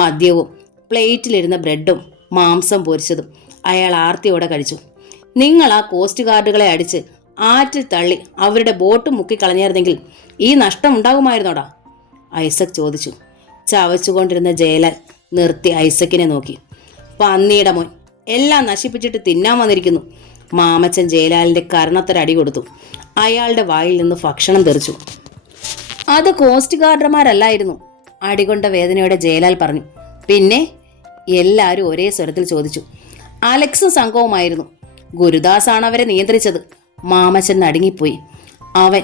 മദ്യവും പ്ലേറ്റിലിരുന്ന ബ്രെഡും മാംസം പൊരിച്ചതും അയാൾ ആർത്തിയോടെ കഴിച്ചു. നിങ്ങൾ ആ കോസ്റ്റ് ഗാർഡുകളെ അടിച്ച് ആറ്റിൽ തള്ളി അവരുടെ ബോട്ട് മുക്കിക്കളഞ്ഞായിരുന്നെങ്കിൽ ഈ നഷ്ടം ഉണ്ടാകുമായിരുന്നോടാ? ഐസക് ചോദിച്ചു. ചവച്ചുകൊണ്ടിരുന്ന ജയലാൽ നിർത്തി ഐസക്കിനെ നോക്കി. പന്നിയുടെ മോൻ, എല്ലാം നശിപ്പിച്ചിട്ട് തിന്നാൻ വന്നിരിക്കുന്നു. മാമച്ചൻ ജയലാലിന്റെ കർണത്തൊരടി കൊടുത്തു. അയാളുടെ വായിൽ നിന്ന് ഭക്ഷണം തെറിച്ചു. അത് കോസ്റ്റ് ഗാർഡർമാരല്ലായിരുന്നു, അടികൊണ്ട വേദനയോടെ ജയലാൽ പറഞ്ഞു. പിന്നെ? എല്ലാവരും ഒരേ സ്വരത്തിൽ ചോദിച്ചു. അലക്സും സംഘവുമായിരുന്നു. ഗുരുദാസാണ് അവരെ നിയന്ത്രിച്ചത്. മാമച്ചൻ നടുങ്ങിപ്പോയി. അവൻ,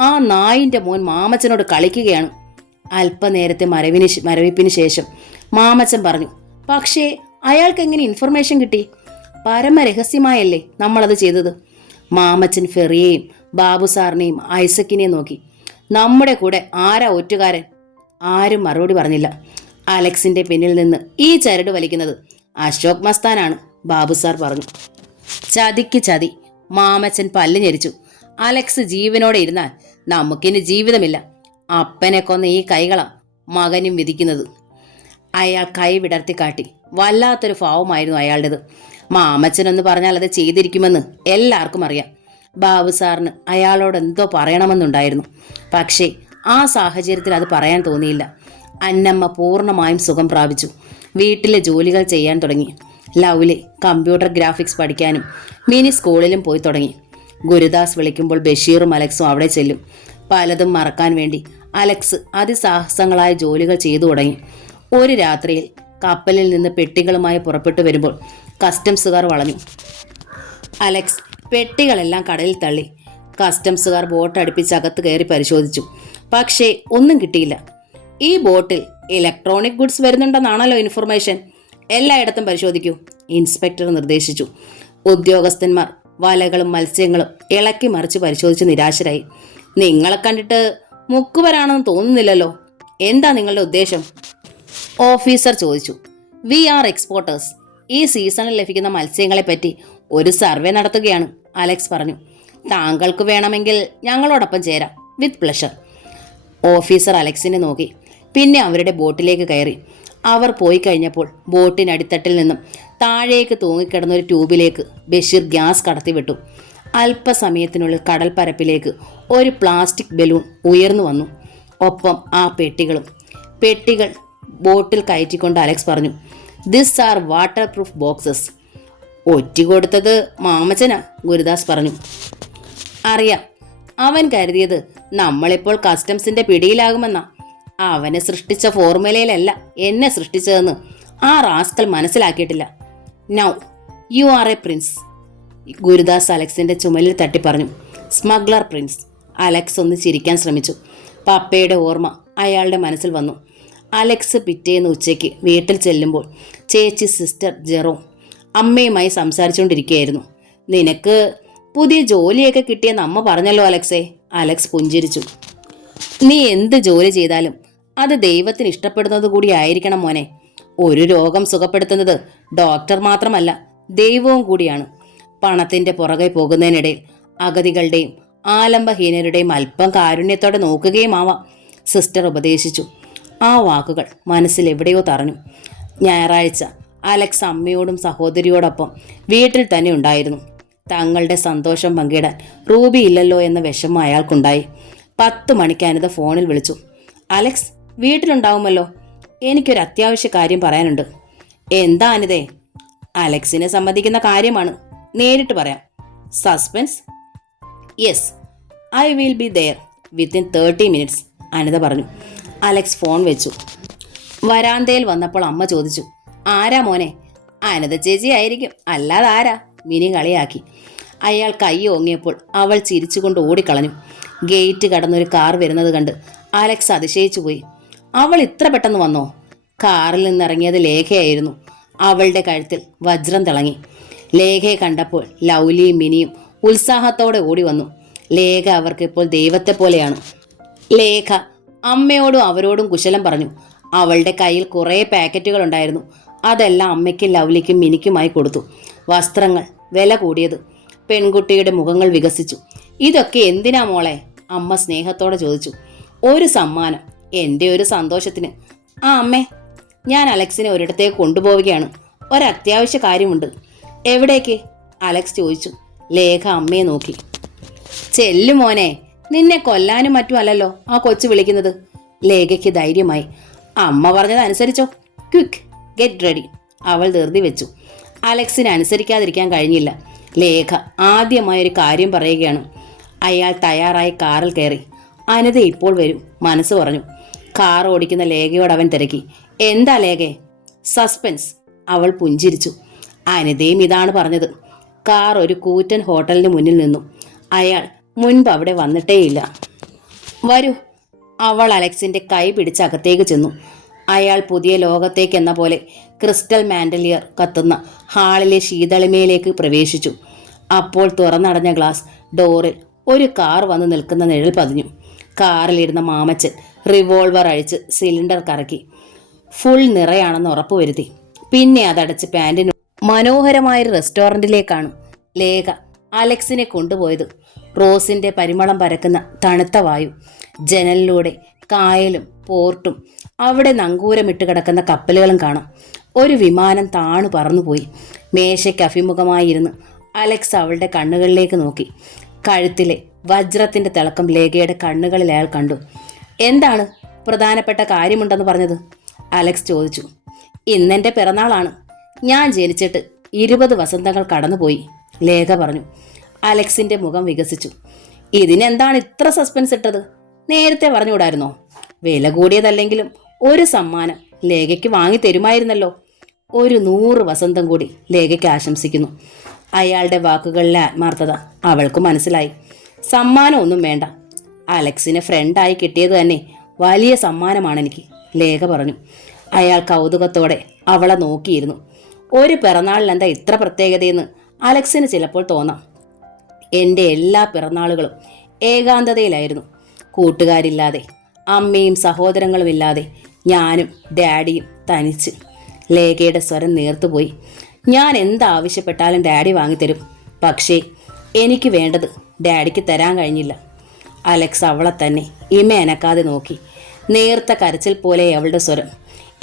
ആ നായിന്റെ മോൻ മാമച്ചനോട് കളിക്കുകയാണ്. അല്പനേരത്തെ മരവിപ്പിന് ശേഷം മാമച്ചൻ പറഞ്ഞു, പക്ഷേ അയാൾക്ക് എങ്ങനെ ഇൻഫർമേഷൻ കിട്ടി? പരമരഹസ്യമായല്ലേ നമ്മളത് ചെയ്തത്. മാമച്ചൻ ഫെറിയെയും ബാബു സാറിനെയും ഐസക്കിനെയും നോക്കി. നമ്മുടെ കൂടെ ആരാ ഒറ്റുകാരൻ? ആരും മറുപടി പറഞ്ഞില്ല. അലക്സിന്റെ പിന്നിൽ നിന്ന് ഈ ചരട് വലിക്കുന്നത് അശോക് മസ്താനാണ്, ബാബു സാർ പറഞ്ഞു. ചതിക്ക് ചതി. മാമച്ചൻ പല്ല് ഞെരിച്ചു. അലക്സ് ജീവനോടെ ഇരുന്നാൽ നമുക്കിനി ജീവിതമില്ല. അപ്പനെ കൊന്ന ഈ കൈകളാ മകനും വിധിക്കുന്നത്. അയാൾ കൈ വിടർത്തി കാട്ടി. വല്ലാത്തൊരു ഭാവമായിരുന്നു അയാളുടേത്. മാമച്ചനെന്ന് പറഞ്ഞാൽ അത് ചെയ്തിരിക്കുമെന്ന് എല്ലാവർക്കും അറിയാം. ബാബു സാറിന് അയാളോട് എന്തോ പറയണമെന്നുണ്ടായിരുന്നു. പക്ഷേ ആ സാഹചര്യത്തിൽ അത് പറയാൻ തോന്നിയില്ല. അന്നമ്മ പൂർണ്ണമായും സുഖം പ്രാപിച്ചു. വീട്ടിലെ ജോലികൾ ചെയ്യാൻ തുടങ്ങി. ലൗലി കമ്പ്യൂട്ടർ ഗ്രാഫിക്സ് പഠിക്കാനും മിനി സ്കൂളിലും പോയി തുടങ്ങി. ഗുരുദാസ് വിളിക്കുമ്പോൾ ബഷീറും അലക്സും അവിടെ ചെല്ലും. പലതും മറക്കാൻ വേണ്ടി അലക്സ് അതിസാഹസങ്ങളായ ജോലികൾ ചെയ്തു തുടങ്ങി. ഒരു രാത്രിയിൽ കപ്പലിൽ നിന്ന് പെട്ടികളുമായി പുറപ്പെട്ടു വരുമ്പോൾ കസ്റ്റംസുകാർ വളഞ്ഞു. അലക്സ് പെട്ടികളെല്ലാം കടലിൽ തള്ളി. കസ്റ്റംസുകാർ ബോട്ട് അടുപ്പിച്ച് അകത്ത് കയറി പരിശോധിച്ചു. പക്ഷേ ഒന്നും കിട്ടിയില്ല. ഈ ബോട്ടിൽ ഇലക്ട്രോണിക് ഗുഡ്സ് വരുന്നുണ്ടെന്നാണല്ലോ ഇൻഫർമേഷൻ. എല്ലായിടത്തും പരിശോധിക്കൂ, ഇൻസ്പെക്ടർ നിർദ്ദേശിച്ചു. ഉദ്യോഗസ്ഥന്മാർ വലകളും മത്സ്യങ്ങളും ഇളക്കി മറിച്ച് പരിശോധിച്ച് നിരാശരായി. നിങ്ങളെ കണ്ടിട്ട് മുക്കുവരാണെന്ന് തോന്നുന്നില്ലല്ലോ. എന്താ നിങ്ങളുടെ ഉദ്ദേശം? ഓഫീസർ ചോദിച്ചു. We are exporters. ഈ സീസണിൽ ലഭിക്കുന്ന മത്സ്യങ്ങളെ പറ്റി ഒരു സർവേ നടത്തുകയാണ്, അലക്സ് പറഞ്ഞു. താങ്കൾക്ക് വേണമെങ്കിൽ ഞങ്ങളോടൊപ്പം ചേരാം. With pleasure. ഓഫീസർ അലക്സിനെ നോക്കി. പിന്നെ അവരുടെ ബോട്ടിലേക്ക് കയറി. അവർ പോയി കഴിഞ്ഞപ്പോൾ ബോട്ടിനടിത്തട്ടിൽ നിന്നും താഴേക്ക് തൂങ്ങിക്കിടന്ന ഒരു ട്യൂബിലേക്ക് ബഷീർ ഗ്യാസ് കടത്തിവിട്ടു. അല്പസമയത്തിനുള്ളിൽ കടൽ പരപ്പിലേക്ക് ഒരു പ്ലാസ്റ്റിക് ബലൂൺ ഉയർന്നു വന്നു. ഒപ്പം ആ പെട്ടികൾ ബോട്ടിൽ കയറ്റിക്കൊണ്ട് അലക്സ് പറഞ്ഞു, this are waterproof boxes. ഒറ്റി കൊടുത്തത് മാമച്ചനാ, ഗുരുദാസ് പറഞ്ഞു. അറിയാം. അവൻ കരുതിയത് നമ്മളിപ്പോൾ കസ്റ്റംസിന്റെ പിടിയിലാകുമെന്നാ. അവനെ സൃഷ്ടിച്ച ഫോർമുലയിലല്ല എന്നെ സൃഷ്ടിച്ചതെന്ന് ആ റാസ്കൽ മനസ്സിലാക്കിയിട്ടില്ല. Now you are a prince, Gurudas അലക്സിന്റെ ചുമലിൽ തട്ടി പറഞ്ഞു. Smuggler Prince. അലക്സ് ഒന്ന് ചിരിക്കാൻ ശ്രമിച്ചു. പപ്പയുടെ ഓർമ്മ അയാളുടെ മനസ്സിൽ വന്നു. അലക്സ് പിറ്റേന്ന് ഉച്ചയ്ക്ക് വീട്ടിൽ ചെല്ലുമ്പോൾ ചേച്ചി സിസ്റ്റർ ജെറോ അമ്മയുമായി സംസാരിച്ചുകൊണ്ടിരിക്കുകയായിരുന്നു. നിനക്ക് പുതിയ ജോലിയൊക്കെ കിട്ടിയെന്ന് അമ്മ പറഞ്ഞല്ലോ അലക്സേ. അലക്സ് പുഞ്ചിരിച്ചു. നീ എന്ത് ജോലി ചെയ്താലും അത് ദൈവത്തിന് ഇഷ്ടപ്പെടുന്നത് കൂടി ആയിരിക്കണം മോനെ. ഒരു രോഗം സുഖപ്പെടുത്തുന്നത് ഡോക്ടർ മാത്രമല്ല, ദൈവവും കൂടിയാണ്. പണത്തിന്റെ പുറകെ പോകുന്നതിനിടയിൽ അഗതികളുടെയും ആലംബഹീനരുടെയും അല്പം കാരുണ്യത്തോടെ നോക്കുകയും ആവാം, സിസ്റ്റർ ഉപദേശിച്ചു. ആ വാക്കുകൾ മനസ്സിൽ എവിടെയോ തറഞ്ഞു. ഞായറാഴ്ച അലക്സ് അമ്മയോടും സഹോദരിയോടൊപ്പം വീട്ടിൽ തന്നെ ഉണ്ടായിരുന്നു. തങ്ങളുടെ സന്തോഷം പങ്കിടാൻ റൂബി ഇല്ലല്ലോ എന്ന വിഷമം അയാൾക്കുണ്ടായി. 10 മണിക്ക് അനിത ഫോണിൽ വിളിച്ചു. അലക്സ് വീട്ടിലുണ്ടാവുമല്ലോ, എനിക്കൊരു അത്യാവശ്യ കാര്യം പറയാനുണ്ട്. എന്താ അനിതേ? അലക്സിനെ സംബന്ധിക്കുന്ന കാര്യമാണ്, നേരിട്ട് പറയാം. Suspense? Yes, I will be there within 30 minutes, Anitha പറഞ്ഞു. അലക്സ് ഫോൺ വെച്ചു. വരാന്തയിൽ വന്നപ്പോൾ അമ്മ ചോദിച്ചു, ആരാ മോനെ? അനിത ചേച്ചി ആയിരിക്കും, അല്ലാതെ ആരാ? മിനി കളിയാക്കി. അയാൾ കൈ ഓങ്ങിയപ്പോൾ അവൾ ചിരിച്ചുകൊണ്ട് ഓടിക്കളഞ്ഞു. ഗേറ്റ് കടന്നൊരു കാർ വരുന്നത് കണ്ട് അലക്സ് അതിശയിച്ചു പോയി. അവൾ ഇത്ര പെട്ടെന്ന് വന്നോ? കാറിൽ നിന്നിറങ്ങിയത് ലേഖയായിരുന്നു. അവളുടെ കഴുത്തിൽ വജ്രം തിളങ്ങി. ലേഖയെ കണ്ടപ്പോൾ ലൗലിയും മിനിയും ഉത്സാഹത്തോടെ ഓടി വന്നു. ലേഖ അവർക്കിപ്പോൾ ദൈവത്തെ പോലെയാണ്. ലേഖ അമ്മയോടും അവരോടും കുശലം പറഞ്ഞു. അവളുടെ കയ്യിൽ കുറേ പാക്കറ്റുകൾ ഉണ്ടായിരുന്നു. അതെല്ലാം അമ്മയ്ക്കും ലൗലിക്കും മിനിക്കുമായി കൊടുത്തു. വസ്ത്രങ്ങൾ, വില കൂടിയത്. പെൺകുട്ടിയുടെ മുഖങ്ങൾ വികസിച്ചു. ഇതൊക്കെ എന്തിനാ മോളെ? അമ്മ സ്നേഹത്തോടെ ചോദിച്ചു. ഒരു സമ്മാനം, എൻ്റെ ഒരു സന്തോഷത്തിന്. ആ അമ്മേ, ഞാൻ അലക്സിനെ ഒരിടത്തേക്ക് കൊണ്ടുപോവുകയാണ്. ഒരത്യാവശ്യ കാര്യമുണ്ട്. എവിടേക്ക്? അലക്സ് ചോദിച്ചു. ലേഖ അമ്മയെ നോക്കി. ചെല്ലു മോനെ, നിന്നെ കൊല്ലാനും മറ്റും അല്ലല്ലോ ആ കൊച്ചു വിളിക്കുന്നത്. ലേഖയ്ക്ക് ധൈര്യമായി. അമ്മ പറഞ്ഞത് അനുസരിച്ചോ. Quick, get ready. അവൾ ധൃതി വെച്ചു. അലക്സിന് അനുസരിക്കാതിരിക്കാൻ കഴിഞ്ഞില്ല. ലേഖ ആദ്യമായൊരു കാര്യം പറയുകയാണ്. അയാൾ തയ്യാറായി കാറിൽ കയറി. അനിത ഇപ്പോൾ വരും, മനസ്സ് പറഞ്ഞു. കാർ ഓടിക്കുന്ന ലേഖയോട് അവൻ തിരക്കി. എന്താ ലേഖേ? സസ്പെൻസ്. അവൾ പുഞ്ചിരിച്ചു. അനിതയും ഇതാണ് പറഞ്ഞത്. കാർ ഒരു കൂറ്റൻ ഹോട്ടലിന് മുന്നിൽ നിന്നു. അയാൾ മുൻപ് അവിടെ വന്നിട്ടേയില്ല. വരൂ. അവൾ അലക്സിന്റെ കൈ പിടിച്ച് അകത്തേക്ക് ചെന്നു. അയാൾ പുതിയ ലോകത്തേക്കെന്ന പോലെ ക്രിസ്റ്റൽ മാൻഡലിയർ കത്തുന്ന ഹാളിലെ ശീതളിമയിലേക്ക് പ്രവേശിച്ചു. അപ്പോൾ തുറന്നടഞ്ഞ ഗ്ലാസ് ഡോറിൽ ഒരു കാർ വന്ന് നിൽക്കുന്ന നിഴൽ പതിഞ്ഞു. കാറിലിരുന്ന മാമച്ചൻ റിവോൾവർ അഴിച്ച് സിലിണ്ടർ കറക്കി ഫുൾ നിറയാണെന്ന് ഉറപ്പുവരുത്തി. പിന്നെ അതടച്ച് പാൻറിന് മനോഹരമായൊരു റെസ്റ്റോറൻറ്റിലേക്കാണ് ലേഖ അലക്സിനെ കൊണ്ടുപോയത്. റോസിന്റെ പരിമളം പരക്കുന്ന തണുത്ത വായു, ജനലിലൂടെ കായലും പോർട്ടും അവിടെ നങ്കൂരമിട്ട് കിടക്കുന്ന കപ്പലുകളും കാണാം. ഒരു വിമാനം താണു പറന്നുപോയി. മേശയ്ക്ക് അഭിമുഖമായിരുന്ന് അലക്സ് അവളുടെ കണ്ണുകളിലേക്ക് നോക്കി. കഴുത്തിലെ വജ്രത്തിന്റെ തിളക്കം ലേഖയുടെ കണ്ണുകളിൽ അയാൾ കണ്ടു. എന്താണ് പ്രധാനപ്പെട്ട കാര്യമുണ്ടെന്ന് പറഞ്ഞത്? അലക്സ് ചോദിച്ചു. ഇന്നെൻ്റെ പിറന്നാളാണ്. ഞാൻ ജനിച്ചിട്ട് 20 വസന്തങ്ങൾ കടന്നുപോയി, ലേഖ പറഞ്ഞു. അലക്സിന്റെ മുഖം വികസിച്ചു. ഇതിനെന്താണ് ഇത്ര സസ്പെൻസ് ഇട്ടത്? നേരത്തെ പറഞ്ഞുകൂടായിരുന്നോ? വില കൂടിയതല്ലെങ്കിലും ഒരു സമ്മാനം ലേഖയ്ക്ക് വാങ്ങി തരുമായിരുന്നല്ലോ. ഒരു 100 വസന്തം കൂടി ലേഖയ്ക്ക് ആശംസിക്കുന്നു. അയാളുടെ വാക്കുകളിലെ ആത്മാർത്ഥത അവൾക്ക് മനസ്സിലായി. സമ്മാനം ഒന്നും വേണ്ട, അലക്സിനെ ഫ്രണ്ടായി കിട്ടിയത് തന്നെ വലിയ സമ്മാനമാണെനിക്ക്, ലേഖ പറഞ്ഞു. അയാൾ കൗതുകത്തോടെ അവളെ നോക്കിയിരുന്നു. ഒരു പിറന്നാളിലെന്താ ഇത്ര പ്രത്യേകതയെന്ന് അലക്സിന് ചിലപ്പോൾ തോന്നാം. എൻ്റെ എല്ലാ പിറന്നാളുകളും ഏകാന്തതയിലായിരുന്നു. കൂട്ടുകാരില്ലാതെ, അമ്മയും സഹോദരങ്ങളും ഇല്ലാതെ ഞാനും ഡാഡിയും തനിച്ച്. ലേഖയുടെ സ്വരം നേർത്തുപോയി. ഞാൻ എന്താവശ്യപ്പെട്ടാലും ഡാഡി വാങ്ങിത്തരും. പക്ഷേ എനിക്ക് വേണ്ടത് ഡാഡിക്ക് തരാൻ കഴിഞ്ഞില്ല. അലക്സ് അവളെ തന്നെ ഇമയനക്കാതെ നോക്കി. നേർത്ത കരച്ചിൽ പോലെ അവളുടെ സ്വരം.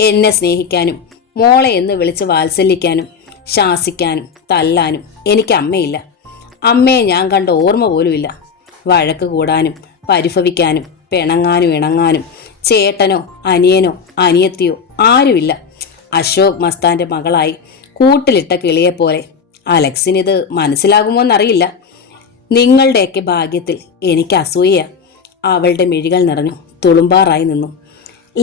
എന്നെ സ്നേഹിക്കാനും മോളെ എന്ന് വിളിച്ച് വാത്സല്യിക്കാനും ശാസിക്കാനും തല്ലാനും എനിക്ക് അമ്മയില്ല. അമ്മയെ ഞാൻ കണ്ട ഓർമ്മ പോലുമില്ല. വഴക്ക് കൂടാനും പരിഭവിക്കാനും പിണങ്ങാനും ഇണങ്ങാനും ചേട്ടനോ അനിയനോ അനിയത്തിയോ ആരുമില്ല. അശോക് മസ്താന്റെ മകളായി കൂട്ടിലിട്ട കിളിയെപ്പോലെ. അലക്സിനിത് മനസ്സിലാകുമോന്നറിയില്ല. നിങ്ങളുടെയൊക്കെ ഭാഗ്യത്തിൽ എനിക്ക് അസൂയ. അവളുടെ മിഴികൾ നിറഞ്ഞു തുളുമ്പാറായി നിന്നു.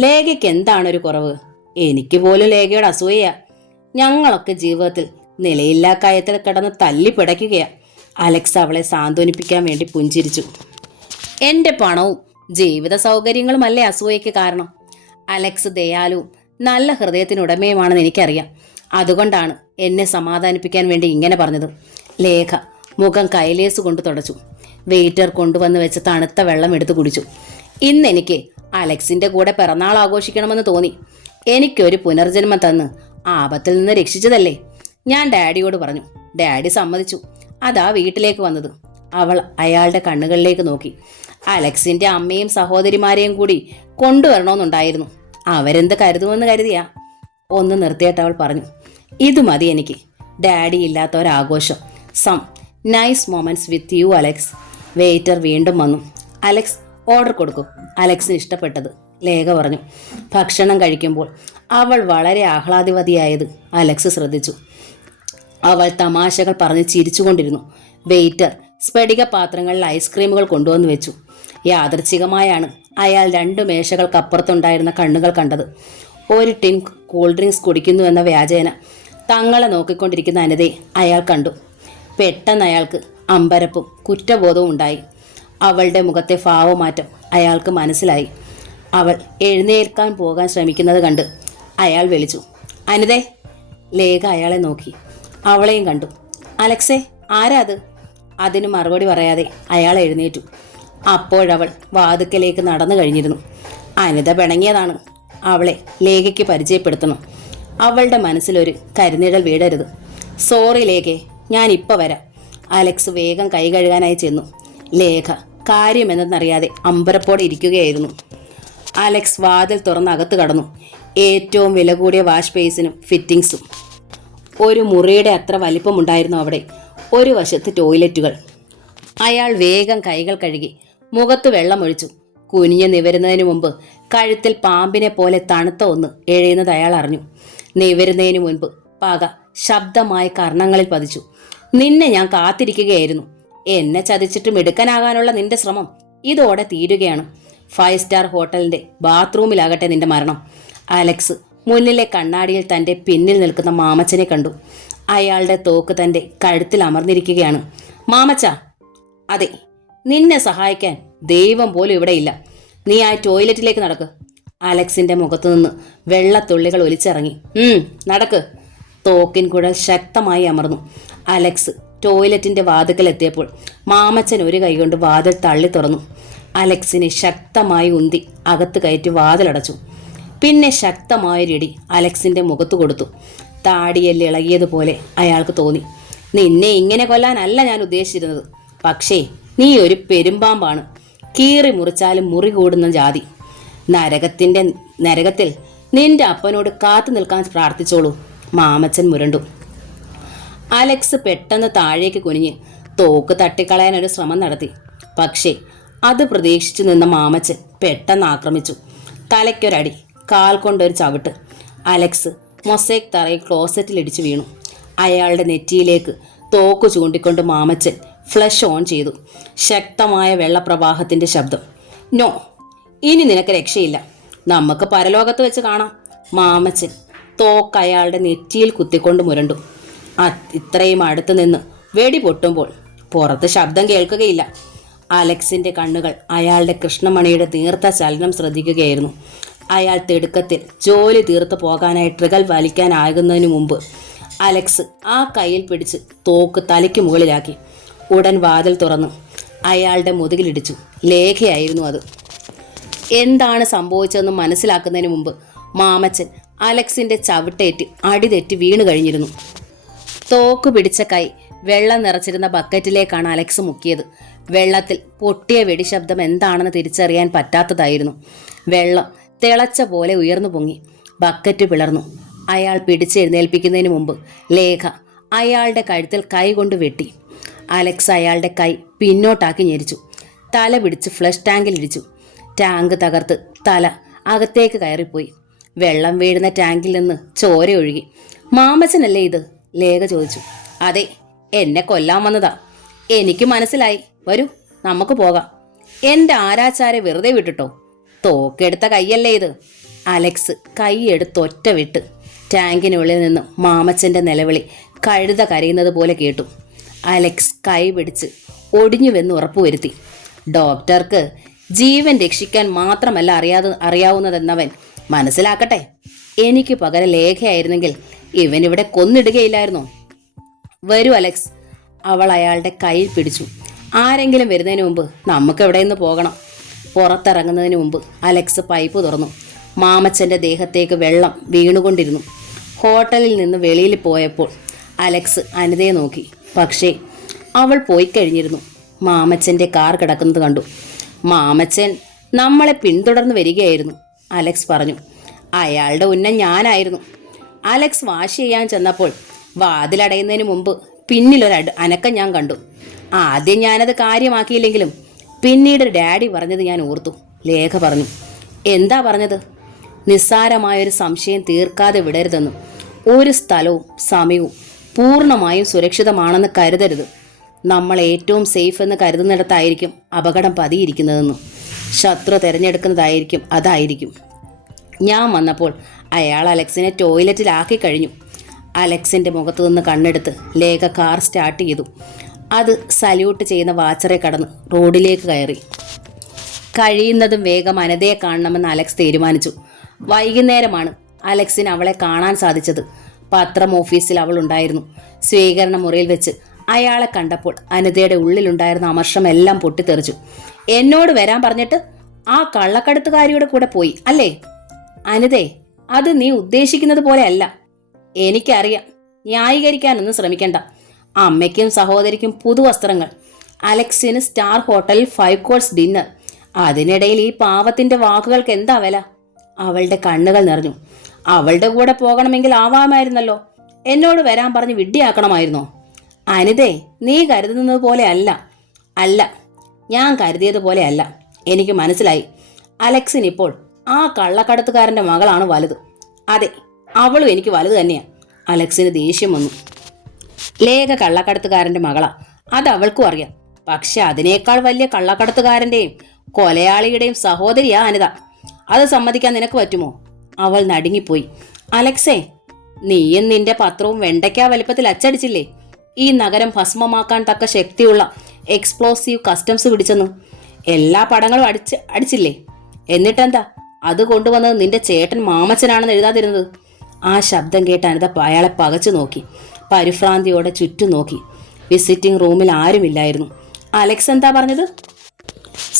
ലേഖയ്ക്ക് എന്താണൊരു കുറവ്? എനിക്ക് പോലും ലേഖയുടെ അസൂയ. ഞങ്ങളൊക്കെ ജീവിതത്തിൽ നിലയില്ലാ കയത്തിൽ കിടന്ന് തല്ലിപ്പിടയ്ക്കുകയാ. അലക്സ് അവളെ സാന്ത്വനിപ്പിക്കാൻ വേണ്ടി പുഞ്ചിരിച്ചു. എൻ്റെ പണവും ജീവിത സൗകര്യങ്ങളുമല്ലേ അസൂയയ്ക്ക് കാരണം? അലക്സ് ദയാലുവും നല്ല ഹൃദയത്തിനുടമയുമാണെന്ന് എനിക്കറിയാം. അതുകൊണ്ടാണ് എന്നെ സമാധാനിപ്പിക്കാൻ വേണ്ടി ഇങ്ങനെ പറഞ്ഞത്. ലേഖ മുഖം കൈലേസ് കൊണ്ട് തുടച്ചു. വെയിറ്റർ കൊണ്ടുവന്ന് വെച്ച് തണുത്ത വെള്ളം എടുത്തു കുടിച്ചു. ഇന്നെനിക്ക് അലക്സിന്റെ കൂടെ പിറന്നാൾ ആഘോഷിക്കണമെന്ന് തോന്നി. എനിക്കൊരു പുനർജന്മം തന്ന് ആപത്തിൽ നിന്ന് രക്ഷിച്ചതല്ലേ. ഞാൻ ഡാഡിയോട് പറഞ്ഞു. ഡാഡി സമ്മതിച്ചു. അതാ വീട്ടിലേക്ക് വന്നത്. അവൾ അയാളുടെ കണ്ണുകളിലേക്ക് നോക്കി. അലക്സിന്റെ അമ്മയും സഹോദരിമാരെയും കൂടി കൊണ്ടുവരണമെന്നുണ്ടായിരുന്നു. അവരെന്ത് കരുതുമെന്ന് കരുതിയാ? ഒന്ന് നിർത്തിയിട്ട് അവൾ പറഞ്ഞു. ഇത് മതി എനിക്ക്. ഡാഡി ഇല്ലാത്ത ഒരാഘോഷം. Some nice moments with you Alex. Waiter വീണ്ടും വന്നു. അലക്സ് ഓർഡർ കൊടുക്കൂ. അലക്സിന് ഇഷ്ടപ്പെട്ടത്, ലേഖ പറഞ്ഞു. ഭക്ഷണം കഴിക്കുമ്പോൾ അവൾ വളരെ ആഹ്ലാദവതിയായത് അലക്സ് ശ്രദ്ധിച്ചു. അവൾ തമാശകൾ പറഞ്ഞ് ചിരിച്ചുകൊണ്ടിരുന്നു. വെയിറ്റർ സ്ഫടിക പാത്രങ്ങളിൽ ഐസ്ക്രീമുകൾ കൊണ്ടുവന്ന് വെച്ചു. യാദൃച്ഛികമായാണ് അയാൾ 2 മേശകൾക്കപ്പുറത്തുണ്ടായിരുന്ന കണ്ണുകൾ കണ്ടത്. ഒരു ടിൻ കൂൾ ഡ്രിങ്ക്സ് കുടിക്കുന്നുവെന്ന വ്യാജേന തങ്ങളെ നോക്കിക്കൊണ്ടിരിക്കുന്ന അനിതയെ അയാൾ കണ്ടു. പെട്ടെന്ന് അയാൾക്ക് അമ്പരപ്പും കുറ്റബോധവും ഉണ്ടായി. അവളുടെ മുഖത്തെ ഭാവമാറ്റം അയാൾക്ക് മനസ്സിലായി. അവൾ എഴുന്നേൽക്കാൻ പോകാൻ ശ്രമിക്കുന്നത് കണ്ട് അയാൾ വിളിച്ചു. അനിതേ. ലേഖ അയാളെ നോക്കി. അവളെയും കണ്ടു. അലക്സേ, ആരാ അത്? അതിന് മറുപടി പറയാതെ അയാൾ എഴുന്നേറ്റു. അപ്പോഴവൾ വാതുക്കലേക്ക് നടന്നു കഴിഞ്ഞിരുന്നു. അനിത പിണങ്ങിയതാണ്. അവളെ ലേഖയ്ക്ക് പരിചയപ്പെടുത്തണം. അവളുടെ മനസ്സിലൊരു കരിനിഴൽ വീടരുത്. സോറി ലേഖേ, ഞാൻ ഇപ്പോൾ വരാം. അലക്സ് വേഗം കൈ കഴുകാനായി ചെന്നു. ലേഖ കാര്യമെന്തെന്നറിയാതെ അമ്പരപ്പോടെ ഇരിക്കുകയായിരുന്നു. അലക്സ് വാതിൽ തുറന്ന് അകത്ത് കടന്നു. ഏറ്റവും വില കൂടിയ വാഷ് ബേസിനും ഫിറ്റിങ്സും. ഒരു മുറിയുടെ അത്ര വലിപ്പമുണ്ടായിരുന്നു അവിടെ. ഒരു വശത്ത് ടോയ്ലറ്റുകൾ. അയാൾ വേഗം കൈകൾ കഴുകി മുഖത്ത് വെള്ളമൊഴിച്ചു. കുനിഞ്ഞു നിവരുന്നതിന് മുമ്പ് കഴുത്തിൽ പാമ്പിനെ പോലെ തണുത്ത ഒന്ന് എഴയുന്നത് അയാൾ അറിഞ്ഞു. നിവരുന്നതിന് മുൻപ് പക ശബ്ദമായി കർണങ്ങളിൽ പതിച്ചു. നിന്നെ ഞാൻ കാത്തിരിക്കുകയായിരുന്നു. എന്നെ ചതിച്ചിട്ട് മിടുക്കനാകാനുള്ള നിന്റെ ശ്രമം ഇതോടെ തീരുകയാണ്. 5 സ്റ്റാർ ഹോട്ടലിന്റെ ബാത്റൂമിലാകട്ടെ നിന്റെ മരണം. അലക്സ് മുന്നിലെ കണ്ണാടിയിൽ തന്റെ പിന്നിൽ നിൽക്കുന്ന മാമച്ചനെ കണ്ടു. അയാളുടെ തോക്ക് തന്റെ കഴുത്തിൽ അമർന്നിരിക്കുകയാണ്. മാമച്ച, അതെ, നിന്നെ സഹായിക്കാൻ ദൈവം പോലും ഇവിടെയില്ല. നീ ആ ടോയ്ലറ്റിലേക്ക് നടക്ക്. അലക്സിന്റെ മുഖത്തു നിന്ന് വെള്ളത്തുള്ളികൾ ഒലിച്ചിറങ്ങി. നടക്ക്. തോക്കിൻ കുഴൽ ശക്തമായി അമർന്നു. അലക്സ് ടോയ്ലറ്റിന്റെ വാതിക്കലെത്തിയപ്പോൾ മാമച്ചൻ ഒരു കൈകൊണ്ട് വാതിൽ തള്ളി തുറന്നു. അലക്സിനെ ശക്തമായി ഉന്തി അകത്ത് കയറ്റി വാതിലടച്ചു. പിന്നെ ശക്തമായൊരിടി അലക്സിന്റെ മുഖത്ത് കൊടുത്തു. താടിയെല്ലാം ഇളകിയതുപോലെ അയാൾക്ക് തോന്നി. നിന്നെ ഇങ്ങനെ കൊല്ലാനല്ല ഞാൻ ഉദ്ദേശിച്ചിരുന്നത്. പക്ഷേ നീ ഒരു പെരുമ്പാമ്പാണ്. കീറി മുറിച്ചാലും മുറി കൂടുന്ന ജാതി. നരകത്തിൽ നിന്റെ അപ്പനോട് കാത്തു നിൽക്കാൻ പ്രാർത്ഥിച്ചോളൂ. മാമച്ചൻ മുരണ്ടു. അലക്സ് പെട്ടെന്ന് താഴേക്ക് കുനിഞ്ഞ് തോക്ക് തട്ടിക്കളയാൻ ഒരു ശ്രമം നടത്തി. പക്ഷേ അത് പ്രതീക്ഷിച്ചു നിന്ന മാമച്ചൻ പെട്ടെന്ന് ആക്രമിച്ചു. തലയ്ക്കൊരടി, കാൽ കൊണ്ടൊരു ചവിട്ട്. അലക്സ് മൊസൈക്ക് തറയിൽ ക്ലോസറ്റിൽ ഇടിച്ചു വീണു. അയാളുടെ നെറ്റിയിലേക്ക് തോക്ക് ചൂണ്ടിക്കൊണ്ട് മാമച്ചൻ ഫ്ലഷ് ഓൺ ചെയ്തു. ശക്തമായ വെള്ളപ്രവാഹത്തിന്റെ ശബ്ദം. നോ, ഇനി നിനക്ക് രക്ഷയില്ല. നമുക്ക് പരലോകത്ത് വെച്ച് കാണാം. മാമച്ചൻ തോക്ക് അയാളുടെ നെറ്റിയിൽ കുത്തിക്കൊണ്ട് മുരണ്ടു. ഇത്രയും അടുത്ത് നിന്ന് വെടി പൊട്ടുമ്പോൾ പുറത്ത് ശബ്ദം കേൾക്കുകയില്ല. അലക്സിന്റെ കണ്ണുകൾ അയാളുടെ കൃഷ്ണമണിയുടെ നീർത്ത ചലനം ശ്രദ്ധിക്കുകയായിരുന്നു. അയാൾ തിടുക്കത്തിൽ ജോലി തീർത്തു പോകാനായി ട്രിഗർ വലിക്കാനാകുന്നതിനു മുമ്പ് അലക്സ് ആ കയ്യിൽ പിടിച്ച് തോക്ക് തലയ്ക്ക് മുകളിലാക്കി. ഉടൻ വാതിൽ തുറന്നു അയാളുടെ മുതുകിലിടിച്ചു. ലേഖയായിരുന്നു അത്. എന്താണ് സംഭവിച്ചതെന്ന് മനസ്സിലാക്കുന്നതിന് മുമ്പ് മാമച്ചൻ അലക്സിന്റെ ചവിട്ടേറ്റ് അടിതെറ്റി വീണു കഴിഞ്ഞിരുന്നു. തോക്ക് പിടിച്ച കൈ വെള്ളം നിറച്ചിരുന്ന ബക്കറ്റിലേക്കാണ് അലക്സ് മുക്കിയത്. വെള്ളത്തിൽ പൊട്ടിയ വെടിശബ്ദം എന്താണെന്ന് തിരിച്ചറിയാൻ പറ്റാത്തതായിരുന്നു. വെള്ളം തിളച്ച പോലെ ഉയർന്നു പൊങ്ങി. ബക്കറ്റ് പിളർന്നു. അയാൾ പിടിച്ചെഴുന്നേൽപ്പിക്കുന്നതിന് മുമ്പ് ലേഖ അയാളുടെ കഴുത്തിൽ കൈ കൊണ്ട് വെട്ടി. അലക്സ് അയാളുടെ കൈ പിന്നോട്ടാക്കി ഞെരിച്ചു. തല പിടിച്ച് ഫ്ലഷ് ടാങ്കിലിടിച്ചു. ടാങ്ക് തകർത്ത് തല അകത്തേക്ക് കയറിപ്പോയി. വെള്ളം വീഴുന്ന ടാങ്കിൽ നിന്ന് ചോര ഒഴുകി. മാമച്ചനല്ലേ ഇത്? ലേഖ ചോദിച്ചു. അതെ, എന്നെ കൊല്ലാൻ വന്നതാ. എനിക്ക് മനസ്സിലായി. വരൂ, നമുക്ക് പോകാം. എന്റെ ആരാച്ചാരെ വെറുതെ വിട്ടിട്ടോ? തോക്കെടുത്ത കൈയല്ലേ ഇത്? അലക്സ് കൈയെടുത്തൊറ്റ വിട്ട്. ടാങ്കിനുള്ളിൽ നിന്ന് മാമച്ചന്റെ നിലവിളി കഴുത കരയുന്നത് പോലെ കേട്ടു. അലക്സ് കൈ പിടിച്ച് ഒടിഞ്ഞുവെന്ന് ഉറപ്പുവരുത്തി. ഡോക്ടർക്ക് ജീവൻ രക്ഷിക്കാൻ മാത്രമല്ല അറിയാവുന്നതെന്നവൻ മനസ്സിലാക്കട്ടെ. എനിക്ക് പകരം ലേഖയായിരുന്നെങ്കിൽ ഇവനിവിടെ കൊന്നിടുകയില്ലായിരുന്നോ? വരൂ അലക്സ്. അവൾ അയാളുടെ കയ്യിൽ പിടിച്ചു. ആരെങ്കിലും വരുന്നതിന് മുമ്പ് നമുക്ക് എവിടെ നിന്ന് പോകണം. പുറത്തിറങ്ങുന്നതിന് മുമ്പ് അലക്സ് പൈപ്പ് തുറന്നു. മാമച്ചന്റെ ദേഹത്തേക്ക് വെള്ളം വീണുകൊണ്ടിരുന്നു. ഹോട്ടലിൽ നിന്ന് വെളിയിൽ പോയപ്പോൾ അലക്സ് അനിതയെ നോക്കി. പക്ഷേ അവൾ പോയി കഴിഞ്ഞിരുന്നു. മാമച്ചന്റെ കാർ കിടക്കുന്നത് കണ്ടു. മാമച്ചൻ നമ്മളെ പിന്തുടർന്ന് വരികയായിരുന്നു, അലക്സ് പറഞ്ഞു. അയാളുടെ ഉന്നം ഞാനായിരുന്നു. അലക്സ് വാഷ് ചെയ്യാൻ ചെന്നപ്പോൾ വാതിലടയുന്നതിന് മുമ്പ് പിന്നിലൊരു അനക്കം ഞാൻ കണ്ടു. ആദ്യം ഞാനത് കാര്യമാക്കിയില്ലെങ്കിലും പിന്നീട് ഡാഡി പറഞ്ഞത് ഞാൻ ഓർത്തു, ലേഖ പറഞ്ഞു. എന്താ പറഞ്ഞത്? നിസ്സാരമായൊരു സംശയം തീർക്കാതെ വിടരുതെന്നും ഒരു സ്ഥലവും സമയവും പൂർണ്ണമായും സുരക്ഷിതമാണെന്ന് കരുതരുത്. നമ്മൾ ഏറ്റവും സേഫ് എന്ന് കരുതുന്നിടത്തായിരിക്കും അപകടം പതിയിരിക്കുന്നതെന്നും ശത്രു തിരഞ്ഞെടുക്കുന്നതായിരിക്കും അതായിരിക്കും. ഞാൻ വന്നപ്പോൾ അയാൾ അലക്സിനെ ടോയ്ലറ്റിലാക്കി കഴിഞ്ഞു. അലക്സിൻ്റെ മുഖത്തു നിന്ന് കണ്ണെടുത്ത് ലേഖ കാർ സ്റ്റാർട്ട് ചെയ്തു. അത് സല്യൂട്ട് ചെയ്യുന്ന വാച്ചറെ കടന്ന് റോഡിലേക്ക് കയറി. കഴിയുന്നതും വേഗം അനതയെ കാണണമെന്ന് അലക്സ് തീരുമാനിച്ചു. വൈകുന്നേരമാണ് അലക്സിന് അവളെ കാണാൻ സാധിച്ചത്. പത്രം ഓഫീസിൽ അവൾ ഉണ്ടായിരുന്നു. സ്വീകരണ മുറിയിൽ വെച്ച് അയാളെ കണ്ടപ്പോൾ അനിതയുടെ ഉള്ളിലുണ്ടായിരുന്ന അമർഷമെല്ലാം പൊട്ടിത്തെറിച്ചു. എന്നോട് വരാൻ പറഞ്ഞിട്ട് ആ കള്ളക്കടത്തുകാരിയുടെ കൂടെ പോയി അല്ലേ? അനിതേ, അത് നീ ഉദ്ദേശിക്കുന്നത് പോലെ അല്ല. എനിക്കറിയാം. ന്യായീകരിക്കാനൊന്നും ശ്രമിക്കണ്ട. അമ്മയ്ക്കും സഹോദരിക്കും പുതുവസ്ത്രങ്ങൾ, അലക്സിന് സ്റ്റാർ ഹോട്ടലിൽ 5 കോഴ്സ് ഡിന്നർ. അതിനിടയിൽ ഈ പാവത്തിന്റെ വാക്കുകൾക്ക് എന്താ വില? അവളുടെ കണ്ണുകൾ നിറഞ്ഞു. അവളുടെ കൂടെ പോകണമെങ്കിൽ ആവാമായിരുന്നല്ലോ. എന്നോട് വരാൻ പറഞ്ഞ് വിഡ്ഢിയാക്കണമായിരുന്നോ? അനിതേ, നീ കരുതുന്നത് പോലെ അല്ല, ഞാൻ കരുതിയതുപോലെ അല്ല. എനിക്ക് മനസ്സിലായി. അലക്സിനിപ്പോൾ ആ കള്ളക്കടത്തുകാരന്റെ മകളാണ് വലുത്. അതെ, അവളും എനിക്ക് വലുത് തന്നെയാ. അലക്സിന് ദേഷ്യം വന്നു. ലേഖ കള്ളക്കടത്തുകാരന്റെ മകളാ, അത് അവൾക്കും അറിയാം. പക്ഷെ അതിനേക്കാൾ വലിയ കള്ളക്കടത്തുകാരന്റെയും കൊലയാളിയുടെയും സഹോദരിയാ അനിത. അത് സമ്മതിക്കാൻ നിനക്ക് പറ്റുമോ? അവൾ നടുങ്ങിപ്പോയി. അലക്സേ, നീയും നിന്റെ പത്രവും വെണ്ടയ്ക്ക വലിപ്പത്തിൽ അച്ചടിച്ചില്ലേ? ഈ നഗരം ഭസ്മമാക്കാൻ തക്ക ശക്തിയുള്ള എക്സ്പ്ലോസീവ് കസ്റ്റംസ് പിടിച്ചെന്ന്. എല്ലാ പടങ്ങളും അടിച്ചില്ലേ? എന്നിട്ടെന്താ അത് കൊണ്ടുവന്നത് നിന്റെ ചേട്ടൻ മാമച്ചനാണെന്ന് എഴുതാതിരുന്നത്? ആ ശബ്ദം കേട്ട് അനിത അയാളെ പകച്ചു നോക്കി. പരിഭ്രാന്തിയോടെ ചുറ്റും നോക്കി. വിസിറ്റിംഗ് റൂമിൽ ആരുമില്ലായിരുന്നു. അലക്സ് എന്താ പറഞ്ഞത്?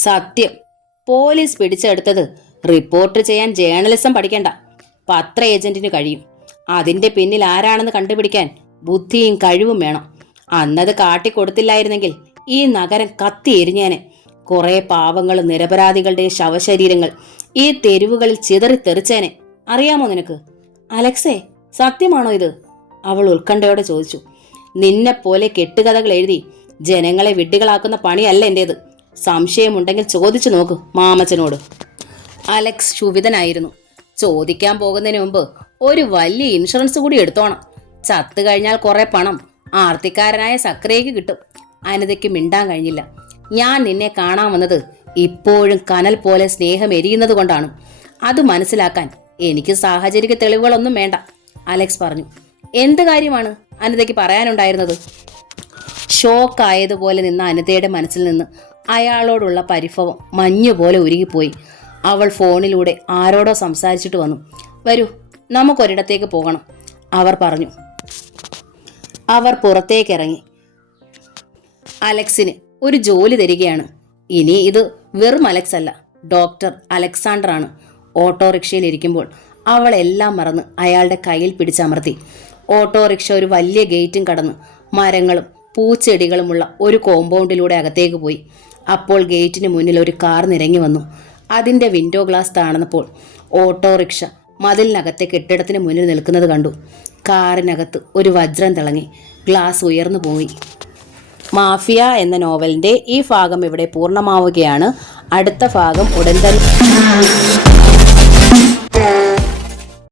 സത്യം. പോലീസ് പിടിച്ചെടുത്തത് റിപ്പോർട്ട് ചെയ്യാൻ ജേർണലിസം പഠിക്കണ്ട, പത്ര ഏജന്റിന് കഴിയും. അതിന്റെ പിന്നിൽ ആരാണെന്ന് കണ്ടുപിടിക്കാൻ ബുദ്ധിയും കഴിവും വേണം. അന്നത് കാട്ടിക്കൊടുത്തില്ലായിരുന്നെങ്കിൽ ഈ നഗരം കത്തിയെരിഞ്ഞേനെ. കുറെ പാവങ്ങളും നിരപരാധികളുടെ ശവശരീരങ്ങൾ ഈ തെരുവുകളിൽ ചിതറിത്തെറിച്ചേനെ. അറിയാമോ നിനക്ക്? അലക്സേ, സത്യമാണോ ഇത്? അവൾ ഉത്കണ്ഠയോടെ ചോദിച്ചു. നിന്നെപ്പോലെ കെട്ടുകഥകൾ എഴുതി ജനങ്ങളെ വിഡ്ഢികളാക്കുന്ന പണിയല്ല എന്റേത്. സംശയമുണ്ടെങ്കിൽ ചോദിച്ചു നോക്ക് മാമച്ചനോട്. അലക്സ് ക്ഷുഭിതനായിരുന്നു. ചോദിക്കാൻ പോകുന്നതിന് മുമ്പ് ഒരു വലിയ ഇൻഷുറൻസ് കൂടി എടുത്തോണം. ചത്തു കഴിഞ്ഞാൽ കുറെ പണം ആർത്തിക്കാരനായ സക്രിയയ്ക്ക് കിട്ടും. അനിതയ്ക്ക് മിണ്ടാൻ കഴിഞ്ഞില്ല. ഞാൻ നിന്നെ കാണാൻ വന്നത് ഇപ്പോഴും കനൽ പോലെ സ്നേഹം എരിയുന്നത് കൊണ്ടാണ്. അത് മനസ്സിലാക്കാൻ എനിക്ക് സാഹചര്യ തെളിവുകളൊന്നും വേണ്ട, അലക്സ് പറഞ്ഞു. എന്ത് കാര്യമാണ് അനിതയ്ക്ക് പറയാനുണ്ടായിരുന്നത്? ഷോക്കായതുപോലെ നിന്ന അനിതയുടെ മനസ്സിൽ നിന്ന് അയാളോടുള്ള പരിഭവം മഞ്ഞുപോലെ ഉരുകിപ്പോയി. അവൾ ഫോണിലൂടെ ആരോടോ സംസാരിച്ചിട്ട് വന്നു. വരൂ, നമുക്കൊരിടത്തേക്ക് പോകണം, അവർ പറഞ്ഞു. അവർ പുറത്തേക്കിറങ്ങി. അലക്സിന് ഒരു ജോലി തരികയാണ്. ഇനി ഇത് വെറും അലക്സ് അല്ല, ഡോക്ടർ അലക്സാണ്ടർ ആണ്. ഓട്ടോറിക്ഷയിൽ ഇരിക്കുമ്പോൾ അവൾ എല്ലാം മറന്ന് അയാളുടെ കയ്യിൽ പിടിച്ചമർത്തി. ഓട്ടോറിക്ഷ ഒരു വലിയ ഗേറ്റും കടന്ന് മരങ്ങളും പൂച്ചെടികളുമുള്ള ഒരു കോമ്പൗണ്ടിലൂടെ അകത്തേക്ക് പോയി. അപ്പോൾ ഗേറ്റിന് മുന്നിൽ ഒരു കാർ നിരങ്ങി വന്നു. അതിൻ്റെ വിൻഡോ ഗ്ലാസ് താണപ്പോൾ ഓട്ടോറിക്ഷ മതിലിനകത്തെ കെട്ടിടത്തിന് മുന്നിൽ നിൽക്കുന്നത് കണ്ടു. കാറിനകത്ത് ഒരു വജ്രം തിളങ്ങി. ഗ്ലാസ് ഉയർന്നു പോയി. മാഫിയ എന്ന നോവലിൻ്റെ ഈ ഭാഗം ഇവിടെ പൂർണ്ണമാവുകയാണ്. അടുത്ത ഭാഗം ഉടൻ തന്നെ.